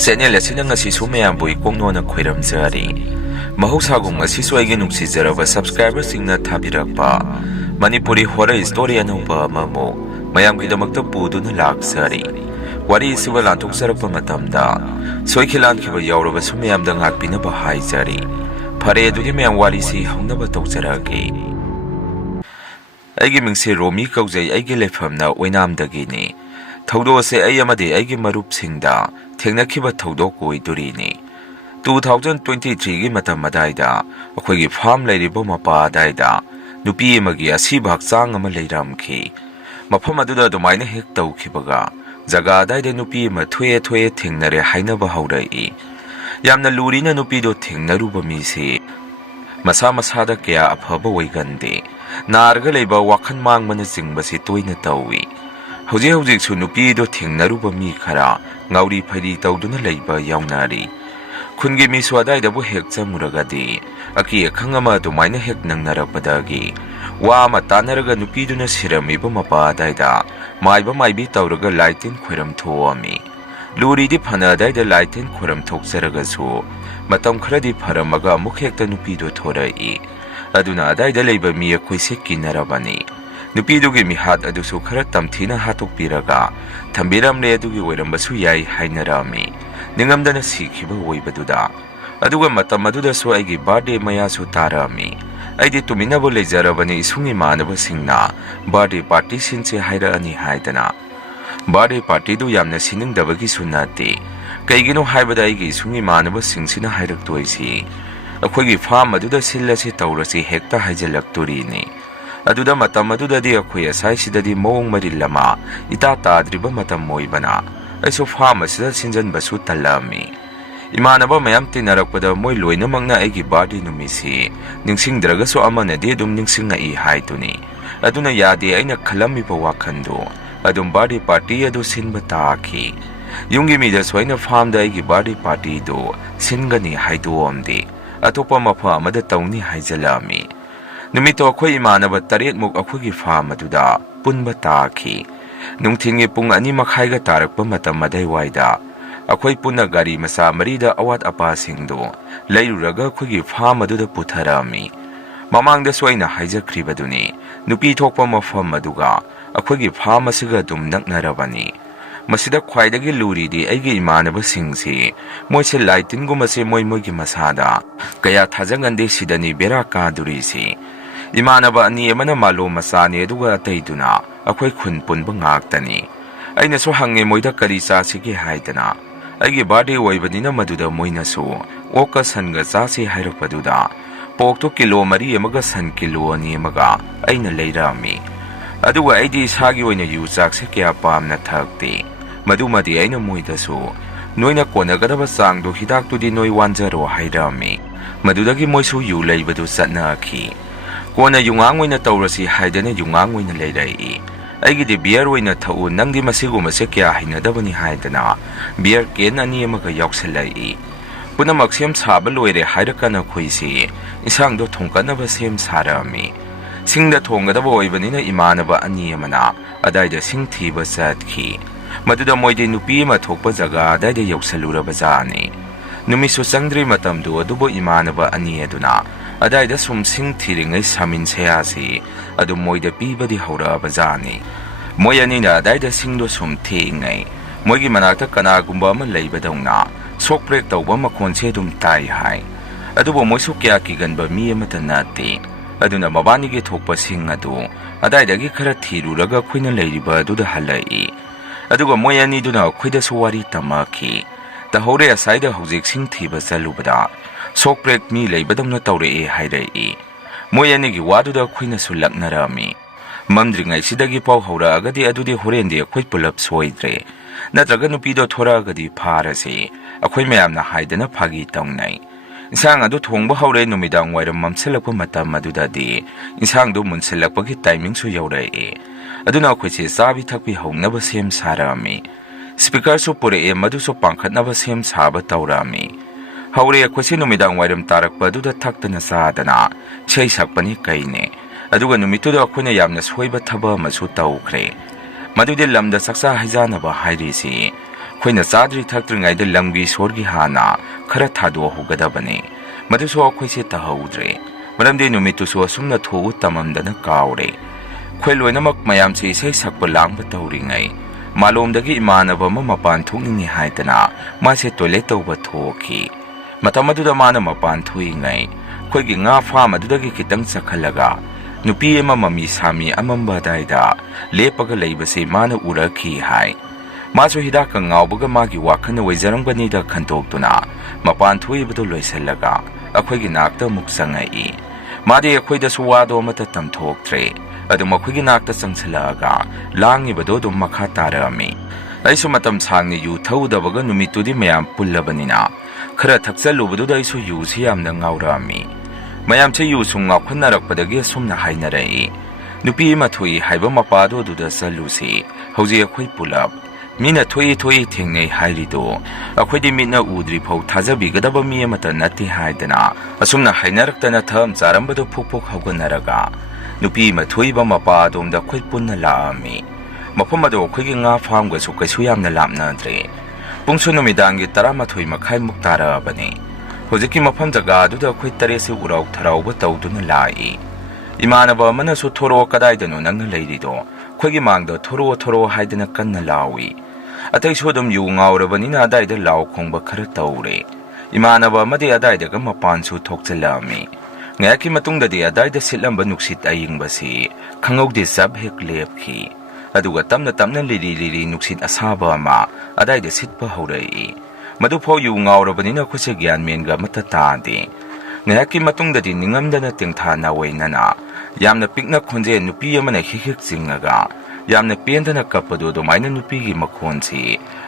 Channel ꯑꯁꯤꯅ ꯉꯁꯤꯁꯨ ꯃꯌꯥꯝꯕꯨ ꯏꯀꯣꯛꯅꯣꯅ ꯈꯣꯏꯔꯝꯖꯔꯤ ꯃꯍꯧꯁꯥꯒꯨꯝ ꯉꯁꯤꯁꯨ ꯑꯩꯒꯤ ꯅꯨꯡꯁꯤꯖꯔꯕ ꯁꯕꯁꯀ꯭ꯔꯥꯏꯕꯔꯁꯤꯡꯅ ꯊꯥꯕꯤꯔꯛꯄ ꯃꯅꯤꯄꯨꯔꯤ ꯍꯣꯔꯔ ꯁ꯭ꯇꯣꯔꯤ ꯑꯅꯧꯕ ꯑꯃꯃꯨꯛ ꯃꯌꯥꯝꯒꯤꯗꯃꯛꯇ ꯄꯨꯗꯨꯅ ꯂꯥꯛꯆꯔꯤ ꯋꯥꯔꯤ ꯑꯁꯤꯕꯨ ꯂꯥꯟꯊꯣꯛꯆꯔꯛꯄ ꯃꯇꯝꯗ ꯁꯣꯏꯈꯤꯂꯥꯟꯈꯤꯕ ꯌꯥꯎꯔꯕꯁꯨ ꯃꯌꯥꯝꯗ ꯉꯥꯛꯄꯤꯅꯕ ꯍꯥꯏꯖꯔꯤ ꯐꯔꯦ ꯑꯗꯨꯗꯤ ꯃꯌꯥꯝ ꯋꯥꯔꯤꯁꯤ ꯍꯧꯅꯕ ꯇꯧꯖꯔꯛꯑꯒꯦ ꯑꯩꯒꯤ ꯃꯤꯡꯁꯦ ꯔꯣꯃꯤ ꯀꯧꯖꯩ ꯑꯩꯒꯤ ꯂꯩꯐꯝꯅ ꯑꯣꯏꯅꯥꯝꯗꯒꯤꯅꯤ ꯊꯧꯗꯣꯛ ꯑꯁꯤ ꯑꯩ ꯑꯃꯗꯤ ꯑꯩꯒꯤ ꯃꯔꯨꯞꯁꯤꯡꯗ ꯊꯦꯡꯅꯈꯤꯕ ꯊꯧꯗꯣꯛ ꯑꯣꯏꯗꯣꯔꯤꯅꯤ 2023ꯒꯤ ꯃꯇꯝ ꯑꯗꯥꯏꯗ ꯑꯩꯈꯣꯏꯒꯤ ꯐꯥꯔꯝ ꯂꯩꯔꯤꯕ ꯃꯄꯥ ꯑꯗꯥꯏꯗ ꯅꯨꯄꯤ ꯑꯃꯒꯤ ꯑꯁꯤꯕ ꯍꯛꯆꯥꯡ ꯑꯃ ꯂꯩꯔꯝꯈꯤ ꯃꯐꯝ ꯑꯗꯨꯗ ꯑꯗꯨꯃꯥꯏꯅ ꯍꯦꯛ ꯇꯧꯈꯤꯕꯒ ꯖꯒꯥ ꯑꯗꯥꯏꯗ ꯅꯨꯄꯤ ꯑꯃ ꯊꯣꯛꯑꯦ ꯊꯦꯡꯅꯔꯦ ꯍꯥꯏꯅꯕ ꯍꯧꯔꯛꯏ ꯌꯥꯝꯅ ꯂꯨꯔꯤꯅ ꯅꯨꯄꯤꯗꯣ ꯊꯦꯡꯅꯔꯨꯕ ꯃꯤꯁꯤ ꯃꯁꯥ ꯃꯁꯥꯗ ꯀꯌꯥ ꯑꯐꯕ ꯑꯣꯏꯒꯟꯗꯦ ꯅꯥꯔꯒ ꯂꯩꯕ ꯋꯥꯈꯜ ꯃꯥꯡꯕꯅꯆꯤꯡꯕꯁꯤ ꯇꯣꯏꯅ ꯇꯧꯏ ꯍꯧꯖꯤꯛꯁꯨ ꯅꯨꯄꯤꯗꯣ ꯊꯦꯡꯅꯔꯨꯕ ꯃꯤ ꯈꯔ ꯉꯥꯎꯔꯤ ꯐꯩꯔꯤ ꯇꯧꯗꯨꯅ ꯂꯩꯕ ꯌꯥꯎꯅꯔꯤ ꯈꯨꯟꯒꯤ ꯃꯤꯁꯨ ꯑꯗꯥꯏꯗꯕꯨ ꯍꯦꯛ ꯆꯪꯉꯨꯔꯒꯗꯤ ꯑꯀꯤ ꯑꯈꯪ ꯑꯃ ꯑꯗꯨꯃꯥꯏꯅ ꯍꯦꯛ ꯅꯪꯅꯔꯛꯄꯗꯒꯤ ꯋꯥ ꯑꯃ ꯇꯥꯟꯅꯔꯒ ꯅꯨꯄꯤꯗꯨꯅ ꯁꯤꯔꯝꯃꯤꯕ ꯃꯄꯥ ꯑꯗꯥꯏꯗ ꯃꯥꯏꯕ ꯃꯥꯏꯕꯤ ꯇꯧꯔꯒ ꯂꯥꯏꯇꯤꯟ ꯈꯣꯏꯔꯝ ꯊꯣꯛꯑꯝꯃꯤ ꯂꯨꯔꯤꯗꯤ ꯐꯅ ꯑꯗꯥꯏꯗ ꯂꯥꯏꯇꯤꯟ ꯈꯣꯏꯔꯝ ꯊꯣꯛꯆꯔꯒꯁꯨ ꯃꯇꯝ ꯈꯔꯗꯤ ꯐꯔꯝꯃꯒ ꯑꯃꯨꯛ ꯍꯦꯛꯇ ꯅꯨꯄꯤꯗꯣ ꯊꯣꯔꯛꯏ ꯑꯗꯨꯅ ꯑꯗꯥꯏꯗ ꯂꯩꯕ ꯃꯤ ꯑꯩꯈꯣꯏꯁꯦ ꯀꯤꯅꯔꯕꯅꯤ ꯅꯨꯄꯤꯗꯨꯒꯤ ꯃꯤꯍꯥꯠ ꯑꯗꯨꯁꯨ ꯈꯔ ꯇꯝꯊꯤꯅ ꯍꯥꯠꯇꯣꯛꯄꯤꯔꯒ ꯊꯝꯕꯤꯔꯝꯂꯦ ꯑꯗꯨꯒꯤ ꯑꯣꯏꯔꯝꯕꯁꯨ ꯌꯥꯏ ꯍꯥꯏꯅꯔꯝꯃꯤ ꯅꯤꯡꯉꯝꯗꯅ ꯁꯤꯈꯤꯕ ꯑꯣꯏꯕꯗꯨꯗ ꯑꯗꯨꯒ ꯃꯇꯝ ꯑꯗꯨꯗꯁꯨ ꯑꯩꯒꯤ ꯕꯥꯔꯗꯦ ꯃꯌꯥꯁꯨ ꯇꯥꯔꯝꯃꯤ ꯑꯩꯗꯤ ꯇꯨꯃꯤꯟꯅꯕꯨ ꯂꯩꯖꯔꯕꯅꯤ ꯏꯁꯨꯡ ꯏꯃꯥꯟꯅꯕꯁꯤꯡꯅ ꯕꯥꯔꯗꯦ ꯄꯥꯔꯇꯤ ꯁꯤꯟꯁꯦ ꯍꯥꯏꯔꯛꯑꯅꯤ ꯍꯥꯏꯗꯅ ꯕꯥꯔꯗꯦ ꯄꯥꯔꯇꯤꯗꯨ ꯌꯥꯝꯅ ꯁꯤꯅꯤꯡꯗꯕꯒꯤꯁꯨ ꯅꯠꯇꯦ ꯀꯩꯒꯤꯅꯣ ꯍꯥꯏꯕꯗ ꯑꯩꯒꯤ ꯏꯁꯨꯡ ꯏꯃꯥꯟꯅꯕꯁꯤꯡꯁꯤꯅ ꯍꯥꯏꯔꯛꯇꯣꯏꯁꯤ ꯑꯩꯈꯣꯏꯒꯤ ꯐꯥꯔꯝ ꯑꯗꯨꯗ ꯁꯤꯜꯂꯁꯤ ꯇꯧꯔꯁꯤ ꯍꯦꯛꯇ ꯍꯥꯏꯖꯤꯜꯂꯛꯇꯣꯔꯤꯅꯤ ꯑꯗꯨꯗ ꯃꯇꯝ ꯑꯗꯨꯗꯗꯤ ꯑꯩꯈꯣꯏ ꯑꯁꯥꯏꯁꯤꯗꯗꯤ ꯃꯑꯣꯡ ꯃꯔꯤꯜ ꯑꯃ ꯏꯇꯥ ꯇꯥꯗ꯭ꯔꯤꯕ ꯃꯇꯝ ꯑꯣꯏꯕꯅ ꯑꯩꯁꯨ ꯐꯥꯔꯝ ꯑꯁꯤꯗ ꯁꯤꯟꯖꯟꯕꯁꯨ ꯇꯜꯂꯛꯑꯝꯃꯤ ꯏꯃꯥꯟꯅꯕ ꯃꯌꯥꯝ ꯇꯤꯟꯅꯔꯛꯄꯗ ꯃꯣꯏ ꯂꯣꯏꯅꯃꯛꯅ ꯑꯩꯒꯤ ꯕꯥꯔꯗꯦ ꯅꯨꯃꯤꯠꯁꯤ ꯅꯤꯡꯁꯤꯡꯗ꯭ꯔꯒꯁꯨ ꯑꯃꯅꯗꯤ ꯑꯗꯨꯝ ꯅꯤꯡꯁꯤꯡꯉꯛꯏ ꯍꯥꯏꯗꯨꯅꯤ ꯑꯗꯨꯅ ꯌꯥꯗꯦ ꯑꯩꯅ ꯈꯜꯂꯝꯃꯤꯕ ꯋꯥꯈꯟꯗꯣ ꯑꯗꯨꯝ ꯕꯥꯔꯗꯦ ꯄꯥꯔꯇꯤ ꯑꯗꯨ ꯁꯤꯟꯕ ꯇꯥꯈꯤ ꯌꯨꯝꯒꯤ ꯃꯤꯗꯁꯨ ꯑꯩꯅ ꯐꯥꯔꯝꯗ ꯑꯩꯒꯤ ꯕꯥꯔꯗꯦ ꯄꯥꯔꯇꯤꯗꯨ ꯁꯤꯟꯒꯅꯤ ꯍꯥꯏꯗꯣꯛꯑꯝꯗꯦ ꯑꯇꯣꯞꯄ ꯃꯐꯝ ꯑꯃꯗ ꯇꯧꯅꯤ ꯍꯥꯏꯖꯜꯂꯛꯑꯝꯃꯤ ꯅꯨꯃꯤꯠꯇꯣ ꯑꯩꯈꯣꯏ ꯏꯃꯥꯟꯅꯕ 7ꯃꯨꯛ ꯑꯩꯈꯣꯏꯒꯤ ꯐꯥꯔꯝ ꯑꯗꯨꯗ ꯄꯨꯟꯕ ꯇꯥꯈꯤ ꯅꯨꯡꯊꯤꯟꯒꯤ ꯄꯨꯡ 2:30ꯒ ꯇꯥꯔꯛꯄ ꯃꯇꯝ ꯑꯗꯥꯏꯋꯥꯏꯗ ꯑꯩꯈꯣꯏ ꯄꯨꯟꯅ ꯒꯥꯔꯤ ꯃꯆꯥ 4ꯗ ꯑꯋꯥꯠ ꯑꯄꯥꯁꯤꯡꯗꯨ ꯂꯩꯔꯨꯔꯒ ꯑꯩꯈꯣꯏꯒꯤ ꯐꯥꯔꯝ ꯑꯗꯨꯗ ꯄꯨꯊꯔꯛꯑꯝꯃꯤ ꯃꯃꯥꯡꯗꯁꯨ ꯑꯩꯅ ꯍꯥꯏꯖꯈ꯭ꯔꯤꯕꯗꯨꯅꯤ ꯅꯨꯄꯤ ꯊꯣꯛꯄ ꯃꯐꯝ ꯑꯗꯨꯒ ꯑꯩꯈꯣꯏꯒꯤ ꯐꯥꯔꯝ ꯑꯁꯤꯒ ꯑꯗꯨꯝ ꯅꯛꯅꯔꯕꯅꯤ ꯃꯁꯤꯗ ꯈ꯭ꯋꯥꯏꯗꯒꯤ ꯂꯨꯔꯤꯗꯤ ꯑꯩꯒꯤ ꯏꯃꯥꯟꯅꯕꯁꯤꯡꯁꯤ ꯃꯣꯏꯁꯦ ꯂꯥꯏꯇꯤꯟꯒꯨꯝꯕꯁꯦ ꯃꯣꯏꯒꯤ ꯃꯁꯥꯗ ꯀꯌꯥ ꯊꯥꯖꯒꯟꯗꯦ ꯁꯤꯗꯅꯤ ꯕꯦꯔꯥ ꯀꯥꯗꯣꯔꯤꯁꯤ ꯏꯃꯥꯟꯅꯕ 2 ꯑꯃꯅ ꯃꯥꯂꯣꯝ ꯃꯆꯥꯅꯤ ꯑꯗꯨꯒ ꯑꯇꯩꯗꯨꯅ ꯑꯩꯈꯣꯏ ꯈꯨꯟ ꯄꯨꯟꯕ ꯉꯥꯛꯇꯅꯤ ꯑꯩꯅꯁꯨ ꯍꯪꯉꯦ ꯃꯣꯏꯗ ꯀꯔꯤ ꯆꯥꯁꯤꯒꯦ ꯍꯥꯏꯗꯅ ꯑꯩꯒꯤ ꯕꯥꯔꯗꯦ ꯑꯣꯏꯕꯅꯤꯅ ꯃꯗꯨꯗ ꯃꯣꯏꯅꯁꯨ ꯑꯣꯛꯀ ꯁꯟꯒ ꯆꯥꯁꯤ ꯍꯥꯏꯔꯛꯄꯗꯨꯗ ꯄꯣꯛꯇꯨ ꯀꯤꯂꯣ 4 ꯑꯃꯒ ꯁꯟ ꯀꯤꯂꯣ 2 ꯑꯃꯒ ꯑꯩꯅ ꯂꯩꯔꯛꯑꯝꯃꯤ ꯑꯗꯨꯒ ꯑꯩꯗꯤ ꯏꯁꯥꯒꯤ ꯑꯣꯏꯅ ꯌꯨ ꯆꯥꯛꯁꯦ ꯀꯌꯥ ꯄꯥꯝꯅ ꯊꯛꯇꯦ ꯃꯗꯨꯃꯗꯤ ꯑꯩꯅ ꯃꯣꯏꯗꯁꯨ ꯅꯣꯏꯅ ꯀꯣꯟꯅꯒꯗꯕ ꯆꯥꯡꯗꯣ ꯍꯤꯗꯥꯛꯇꯨꯗꯤ ꯅꯣꯏ ꯋꯥꯟꯖꯔꯣ ꯍꯥꯏꯔꯛꯑꯝꯃꯤ ꯃꯗꯨꯗꯒꯤ ꯃꯣꯏꯁꯨ ꯌꯨ ꯂꯩꯕꯗꯨ ꯆꯠꯅꯈꯤ ꯀꯣꯟꯅ ꯌꯨꯉꯥꯡ ꯑꯣꯏꯅ ꯇꯧꯔꯁꯤ ꯍꯥꯏꯗꯅ ꯌꯨꯉꯥꯡ ꯑꯣꯏꯅ ꯂꯩꯔꯛꯏ ꯑꯩꯒꯤꯗꯤ ꯕꯤꯌꯔ ꯑꯣꯏꯅ ꯊꯛꯎ ꯅꯪꯗꯤ ꯃꯁꯤꯒꯨꯝꯕꯁꯦ ꯀꯌꯥ ꯍꯩꯅꯗꯕꯅꯤ ꯍꯥꯏꯗꯅ ꯕꯤꯌꯔ ꯀꯦꯟ 2 ꯑꯃꯒ ꯌꯥꯎꯁꯜꯂꯛꯏ ꯄꯨꯝꯅꯃꯛ ꯁꯦꯝ ꯁꯥꯕ ꯂꯣꯏꯔꯦ ꯍꯥꯏꯔꯀꯥꯟꯗ ꯑꯩꯈꯣꯏꯁꯤ ꯏꯟꯁꯥꯡꯗꯣ ꯊꯣꯡꯒꯠꯅꯕ ꯁꯦꯝ ꯁꯥꯔꯛꯑꯝꯃꯤ ꯁꯤꯡꯗ ꯊꯣꯡꯒꯗꯕ ꯑꯣꯏꯕꯅꯤꯅ ꯏꯃꯥꯟꯅꯕ 2 ꯑꯃꯅ ꯑꯗꯥꯏꯗ ꯁꯤꯡ ꯊꯤꯕ ꯆꯠꯈꯤ ꯃꯗꯨꯗ ꯃꯣꯏꯗꯤ ꯅꯨꯄꯤ ꯑꯃ ꯊꯣꯛꯄ ꯖꯒꯥ ꯑꯗꯥꯏꯗ ꯌꯧꯁꯜꯂꯨꯔꯕꯖꯥꯠꯅꯤ ꯅꯨꯃꯤꯠꯁꯨ ꯆꯪꯗ꯭ꯔꯤ ꯃꯇꯝꯗꯨ ꯑꯗꯨꯕꯨ ꯏꯃꯥꯟꯅꯕ 2 ꯑꯗꯨꯅ ꯑꯗꯥꯏꯗ ꯁꯨꯝ ꯁꯤꯡ ꯊꯤꯔꯤꯉꯩ ꯁꯥꯃꯤꯟ ꯁꯌꯥꯁꯤ ꯑꯗꯨꯝ ꯃꯣꯏꯗ ꯄꯤꯕꯗꯤ ꯍꯧꯔꯛꯑꯕꯖꯥꯠꯅꯤ ꯃꯣꯏ ꯑꯅꯤꯅ ꯑꯗꯥꯏꯗ ꯁꯤꯡꯗꯣ ꯁꯨꯝ ꯊꯤꯉꯩ ꯃꯣꯏꯒꯤ ꯃꯅꯥꯛꯇ ꯀꯅꯥꯒꯨꯝꯕ ꯑꯃ ꯂꯩꯕꯗꯧꯅ ꯁꯣꯛ ꯕ꯭ꯔꯦꯛ ꯇꯧꯕ ꯃꯈꯣꯟꯁꯦ ꯑꯗꯨꯝ ꯇꯥꯏ ꯍꯥꯏ ꯑꯗꯨꯕꯨ ꯃꯣꯏꯁꯨ ꯀꯌꯥ ꯀꯤꯒꯟꯕ ꯃꯤ ꯑꯃꯠꯇ ꯅꯠꯇꯦ ꯑꯗꯨꯅ ꯃꯕꯥꯅꯤꯒꯤ ꯊꯣꯛꯄ ꯁꯤꯡ ꯑꯗꯨ ꯑꯗꯥꯏꯗꯒꯤ ꯈꯔ ꯊꯤꯔꯨꯔꯒ ꯑꯩꯈꯣꯏꯅ ꯂꯩꯔꯤꯕ ꯑꯗꯨꯗ ꯍꯜꯂꯛꯏ ꯑꯗꯨꯒ ꯃꯣꯏ ꯑꯅꯤꯗꯨꯅ ꯑꯩꯈꯣꯏꯗꯁꯨ ꯋꯥꯔꯤ ꯇꯝꯃꯛꯈꯤ ꯇꯍꯧꯔꯦ ꯑꯁꯥꯏꯗ ꯍꯧꯖꯤꯛ ꯁꯤꯡ ꯊꯤꯕ ꯆꯠꯂꯨꯕꯗ ꯁꯣꯛ ꯕ꯭ꯔꯦꯛ ꯃꯤ ꯂꯩꯕꯗꯧꯅ ꯇꯧꯔꯛꯑꯦ ꯍꯥꯏꯔꯛꯏ ꯃꯣꯏ ꯑꯅꯤꯒꯤ ꯋꯥꯗꯨꯗ ꯑꯩꯈꯣꯏꯅꯁꯨ ꯂꯛꯅꯔꯝꯃꯤ ꯃꯝꯗ꯭ꯔꯤꯉꯩꯁꯤꯗꯒꯤ ꯄꯥꯎ ꯍꯧꯔꯛꯑꯒꯗꯤ ꯑꯗꯨꯗꯤ ꯍꯣꯔꯦꯟꯗꯤ ꯑꯩꯈꯣꯏ ꯄꯨꯂꯞ ꯁꯣꯏꯗ꯭ꯔꯦ ꯅꯠꯇ꯭ꯔꯒ ꯅꯨꯄꯤꯗꯣ ꯊꯣꯔꯛꯑꯒꯗꯤ ꯐꯥꯔꯁꯤ ꯑꯩꯈꯣꯏ ꯃꯌꯥꯝꯅ ꯍꯥꯏꯗꯅ ꯐꯥꯒꯤ ꯇꯧꯅꯩ ꯏꯟꯁꯥꯡ ꯑꯗꯨ ꯊꯣꯡꯕ ꯍꯧꯔꯦ ꯅꯨꯃꯤꯗꯥꯡ ꯋꯥꯏꯔꯝ ꯃꯝꯁꯤꯜꯂꯛꯄ ꯃꯇꯝ ꯑꯗꯨꯗꯗꯤ ꯏꯟꯁꯥꯡꯗꯨ ꯃꯨꯟꯁꯤꯜꯂꯛꯄꯒꯤ ꯇꯥꯏꯃꯤꯡꯁꯨ ꯌꯧꯔꯛꯑꯦ ꯑꯗꯨꯅ ꯑꯩꯈꯣꯏꯁꯦ ꯆꯥꯕꯤ ꯊꯛꯄꯤ ꯍꯧꯅꯕ ꯁꯦꯝ ꯁꯥꯔꯛꯑꯝꯃꯤ ꯁ꯭ꯄꯤꯀꯔꯁꯨ ꯄꯨꯔꯛꯑꯦ ꯃꯗꯨꯁꯨ ꯄꯥꯡꯈꯠꯅꯕ ꯁꯦꯝ ꯁꯥꯕ ꯇꯧꯔꯛꯑꯝꯃꯤ ꯍꯧꯔꯦ ꯑꯩꯈꯣꯏꯁꯦ ꯅꯨꯃꯤꯗꯥꯡ ꯋꯥꯏꯔꯝ ꯇꯥꯔꯛꯄ ꯑꯗꯨꯗ ꯊꯛꯇꯅ ꯆꯥꯗꯅ ꯏꯁꯩ ꯁꯛꯄꯅꯤ ꯀꯩꯅꯦ ꯑꯗꯨꯒ ꯅꯨꯃꯤꯠꯇꯨꯗ ꯑꯩꯈꯣꯏꯅ ꯌꯥꯝꯅ ꯁꯣꯏꯕ ꯊꯕꯛ ꯑꯃꯁꯨ ꯇꯧꯈ꯭ꯔꯦ ꯃꯗꯨꯗꯤ ꯂꯝꯗ ꯆꯥꯛꯆꯥ ꯍꯩꯖꯥꯟꯅꯕ ꯍꯥꯏꯔꯤꯁꯤ ꯑꯩꯈꯣꯏꯅ ꯆꯥꯗ꯭ꯔꯤ ꯊꯛꯇ꯭ꯔꯤꯉꯩꯗ ꯂꯝꯒꯤ ꯁꯣꯔꯒꯤ ꯍꯥꯟꯅ ꯈꯔ ꯊꯥꯗꯣꯛꯍꯧꯒꯗꯕꯅꯤ ꯃꯗꯨꯁꯨ ꯑꯩꯈꯣꯏꯁꯦ ꯇꯧꯍꯧꯗ꯭ꯔꯦ ꯃꯔꯝꯗꯤ ꯅꯨꯃꯤꯠꯇꯨꯁꯨ ꯑꯁꯨꯝꯅ ꯊꯣꯛꯎ ꯇꯝꯃꯝꯗꯅ ꯀꯥꯎꯔꯦ ꯑꯩꯈꯣꯏ ꯂꯣꯏꯅꯃꯛ ꯃꯌꯥꯝꯁꯦ ꯏꯁꯩ ꯁꯛꯄ ꯂꯥꯡꯕ ꯇꯧꯔꯤꯉꯩ ꯃꯥꯂꯣꯝꯗꯒꯤ ꯏꯃꯥꯟꯅꯕ ꯑꯃ ꯃꯄꯥꯟ ꯊꯣꯛꯅꯤꯡꯉꯤ ꯍꯥꯏꯗꯅ ꯃꯥꯁꯦ ꯇꯣꯏꯂꯦꯠ ꯇꯧꯕ ꯊꯣꯛꯈꯤ ꯃꯇꯝ ꯑꯗꯨꯗ ꯃꯥꯅ ꯃꯄꯥꯟ ꯊꯣꯛꯏꯉꯩ ꯑꯩꯈꯣꯏꯒꯤ ꯉꯥ ꯐꯥꯝ ꯑꯗꯨꯗꯒꯤ ꯈꯤꯇꯪ ꯆꯠꯈꯠꯂꯒ ꯅꯨꯄꯤ ꯑꯃ ꯃꯃꯤ ꯁꯥꯃꯤ ꯑꯃꯝꯕ ꯑꯗꯥꯏꯗ ꯂꯦꯞꯄꯒ ꯂꯩꯕꯁꯦ ꯃꯥꯅ ꯎꯔꯛꯈꯤ ꯍꯥꯏ ꯃꯥꯁꯨ ꯍꯤꯗꯥꯛꯀ ꯉꯥꯎꯕꯒ ꯃꯥꯒꯤ ꯋꯥꯈꯜꯅ ꯑꯣꯏꯖꯔꯝꯒꯅꯤꯗ ꯈꯟꯇꯣꯛꯇꯨꯅ ꯃꯄꯥꯟ ꯊꯣꯛꯏꯕꯗꯨ ꯂꯣꯏꯁꯤꯜꯂꯒ ꯑꯩꯈꯣꯏꯒꯤ ꯅꯥꯛꯇ ꯑꯃꯨꯛ ꯆꯪꯉꯛꯏ ꯃꯥꯗꯤ ꯑꯩꯈꯣꯏꯗꯁꯨ ꯋꯥꯗꯣ ꯑꯃꯠꯇ ꯇꯝꯊꯣꯛꯇ꯭ꯔꯦ ꯑꯗꯨꯝ ꯑꯩꯈꯣꯏꯒꯤ ꯅꯥꯛꯇ ꯆꯪꯁꯤꯜꯂꯛꯑꯒ ꯂꯥꯡꯉꯤꯕꯗꯣ ꯑꯗꯨꯝ ꯃꯈꯥ ꯇꯥꯔꯛꯑꯝꯃꯤ ꯑꯩꯁꯨ ꯃꯇꯝ ꯁꯥꯡꯅ ꯌꯨ ꯊꯛꯎꯗꯕꯒ ꯅꯨꯃꯤꯠꯇꯨꯗꯤ ꯃꯌꯥꯝ ꯄꯨꯜꯂꯕꯅꯤ나 ꯈꯔ ꯊꯛꯆꯜꯂꯨꯕꯗꯨꯗ ꯑꯩꯁꯨ ꯌꯨꯁꯤ ꯌꯥꯝꯅ ꯉꯥꯎꯔꯛꯑꯝꯃꯤ ꯃꯌꯥꯝꯁꯦ ꯌꯨ ꯁꯨꯝ ꯉꯥꯎꯈꯠꯅꯔꯛꯄꯗꯒꯤ ꯑꯁꯨꯝꯅ ꯍꯥꯏꯅꯔꯛꯏ ꯅꯨꯄꯤ ꯑꯃ ꯊꯣꯛꯏ ꯍꯥꯏꯕ ꯃꯄꯥꯗꯣ ꯑꯗꯨꯗ ꯆꯠꯂꯨꯁꯤ ꯍꯧꯖꯤꯛ ꯑꯩꯈꯣꯏ ꯄꯨꯂꯞ ꯃꯤꯅ ꯊꯣꯛꯏ ꯊꯦꯡꯅꯩ ꯍꯥꯏꯔꯤꯗꯣ ꯑꯩꯈꯣꯏꯗꯤ ꯃꯤꯠꯅ ꯎꯗ꯭ꯔꯤꯐꯥꯎ ꯊꯥꯖꯕꯤꯒꯗꯕ ꯃꯤ ꯑꯃꯠꯇ ꯅꯠꯇꯦ ꯍꯥꯏꯗꯅ ꯑꯁꯨꯝꯅ ꯍꯥꯏꯅꯔꯛꯇꯅ ꯊꯛꯑꯝ ꯆꯥꯔꯝꯕꯗꯣ ꯐꯨꯛ ꯍꯧꯒꯠꯅꯔꯒ ꯅꯨꯄꯤ ꯑꯃ ꯊꯣꯛꯏꯕ ꯃꯄꯥ ꯑꯗꯣꯝꯗ ꯑꯩꯈꯣꯏ ꯄꯨꯟꯅ ꯂꯥꯛꯑꯝꯃꯤ ꯃꯐꯝ ꯑꯗꯣ ꯑꯩꯈꯣꯏꯒꯤ ꯉꯥ ꯐꯥꯝꯒꯁꯨ ꯀꯩꯁꯨ ꯌꯥꯝꯅ ꯂꯥꯞꯅꯗ꯭ꯔꯦ ꯄꯨꯡꯁꯨ ꯅꯨꯃꯤꯗꯥꯡꯒꯤ 11:30 ꯇꯥꯔꯛꯑꯕꯅꯤ ꯍꯧꯖꯤꯛꯀꯤ ꯃꯐꯝ ꯖꯒꯥ ꯑꯗꯨꯗ ꯑꯩꯈꯣꯏ ꯇꯔꯦꯠꯁꯤ ꯎꯔꯥꯎ ꯊꯔꯥꯎꯕ ꯇꯧꯗꯨꯅ ꯂꯥꯛꯏ ꯏꯃꯥꯟꯅꯕ ꯑꯃꯅꯁꯨ ꯊꯣꯔꯛꯑꯣ ꯀꯗꯥꯏꯗꯅꯣ ꯅꯪꯅ ꯂꯩꯔꯤꯗꯣ ꯑꯩꯈꯣꯏꯒꯤ ꯃꯥꯡꯗ ꯊꯣꯔꯛꯑꯣ ꯍꯥꯏꯗꯅ ꯀꯟꯅ ꯂꯥꯎꯏ ꯑꯇꯩꯁꯨ ꯑꯗꯨꯝ ꯌꯨ ꯉꯥꯎꯔꯕꯅꯤꯅ ꯑꯗꯥꯏꯗ ꯂꯥꯎ ꯈꯣꯡꯕ ꯈꯔ ꯇꯧꯔꯦ ꯏꯃꯥꯟꯅꯕ ꯑꯃꯗꯤ ꯑꯗꯥꯏꯗꯒ ꯃꯄꯥꯟꯁꯨ ꯊꯣꯛꯆꯜꯂꯛꯑꯝꯃꯤ ꯉꯥꯏꯍꯥꯛꯀꯤ ꯃꯇꯨꯡꯗꯗꯤ ꯑꯗꯥꯏꯗ ꯁꯤꯠꯂꯝꯕ ꯅꯨꯡꯁꯤꯠ ꯑꯏꯪꯕꯁꯤ ꯈꯪꯍꯧꯗꯦ ꯆꯞ ꯍꯦꯛ ꯂꯦꯞꯈꯤ ꯑꯗꯨꯒ ꯇꯞꯅ ꯂꯤꯔꯤ ꯅꯨꯡꯁꯤꯠ ꯑꯁꯥꯕ ꯑꯃ ꯑꯗꯥꯏꯗ ꯁꯤꯠꯄ ꯍꯧꯔꯛꯏ ꯃꯗꯨꯐꯥꯎ ꯌꯨ ꯉꯥꯎꯔꯕꯅꯤꯅ ꯑꯩꯈꯣꯏꯁꯦ ꯒ꯭ꯌꯥꯟ ꯃꯦꯟꯒ ꯑꯃꯠꯇ ꯇꯥꯗꯦ ꯉꯥꯏꯍꯥꯛꯀꯤ ꯃꯇꯨꯡꯗꯗꯤ ꯅꯤꯡꯉꯝꯗꯅ ꯇꯦꯡꯊꯥ ꯅꯥꯋꯩꯅꯅ ꯌꯥꯝꯅ ꯄꯤꯛꯅ ꯈꯣꯟꯖꯦꯜ ꯅꯨꯄꯤ ꯑꯃꯅ ꯍꯤꯛ ꯆꯤꯡꯉꯒ ꯌꯥꯝꯅ ꯄꯦꯟꯗꯅ ꯀꯞꯄꯗꯣ ꯑꯗꯨꯃꯥꯏꯅ ꯅꯨꯄꯤꯒꯤ ꯃꯈꯣꯟꯁꯤ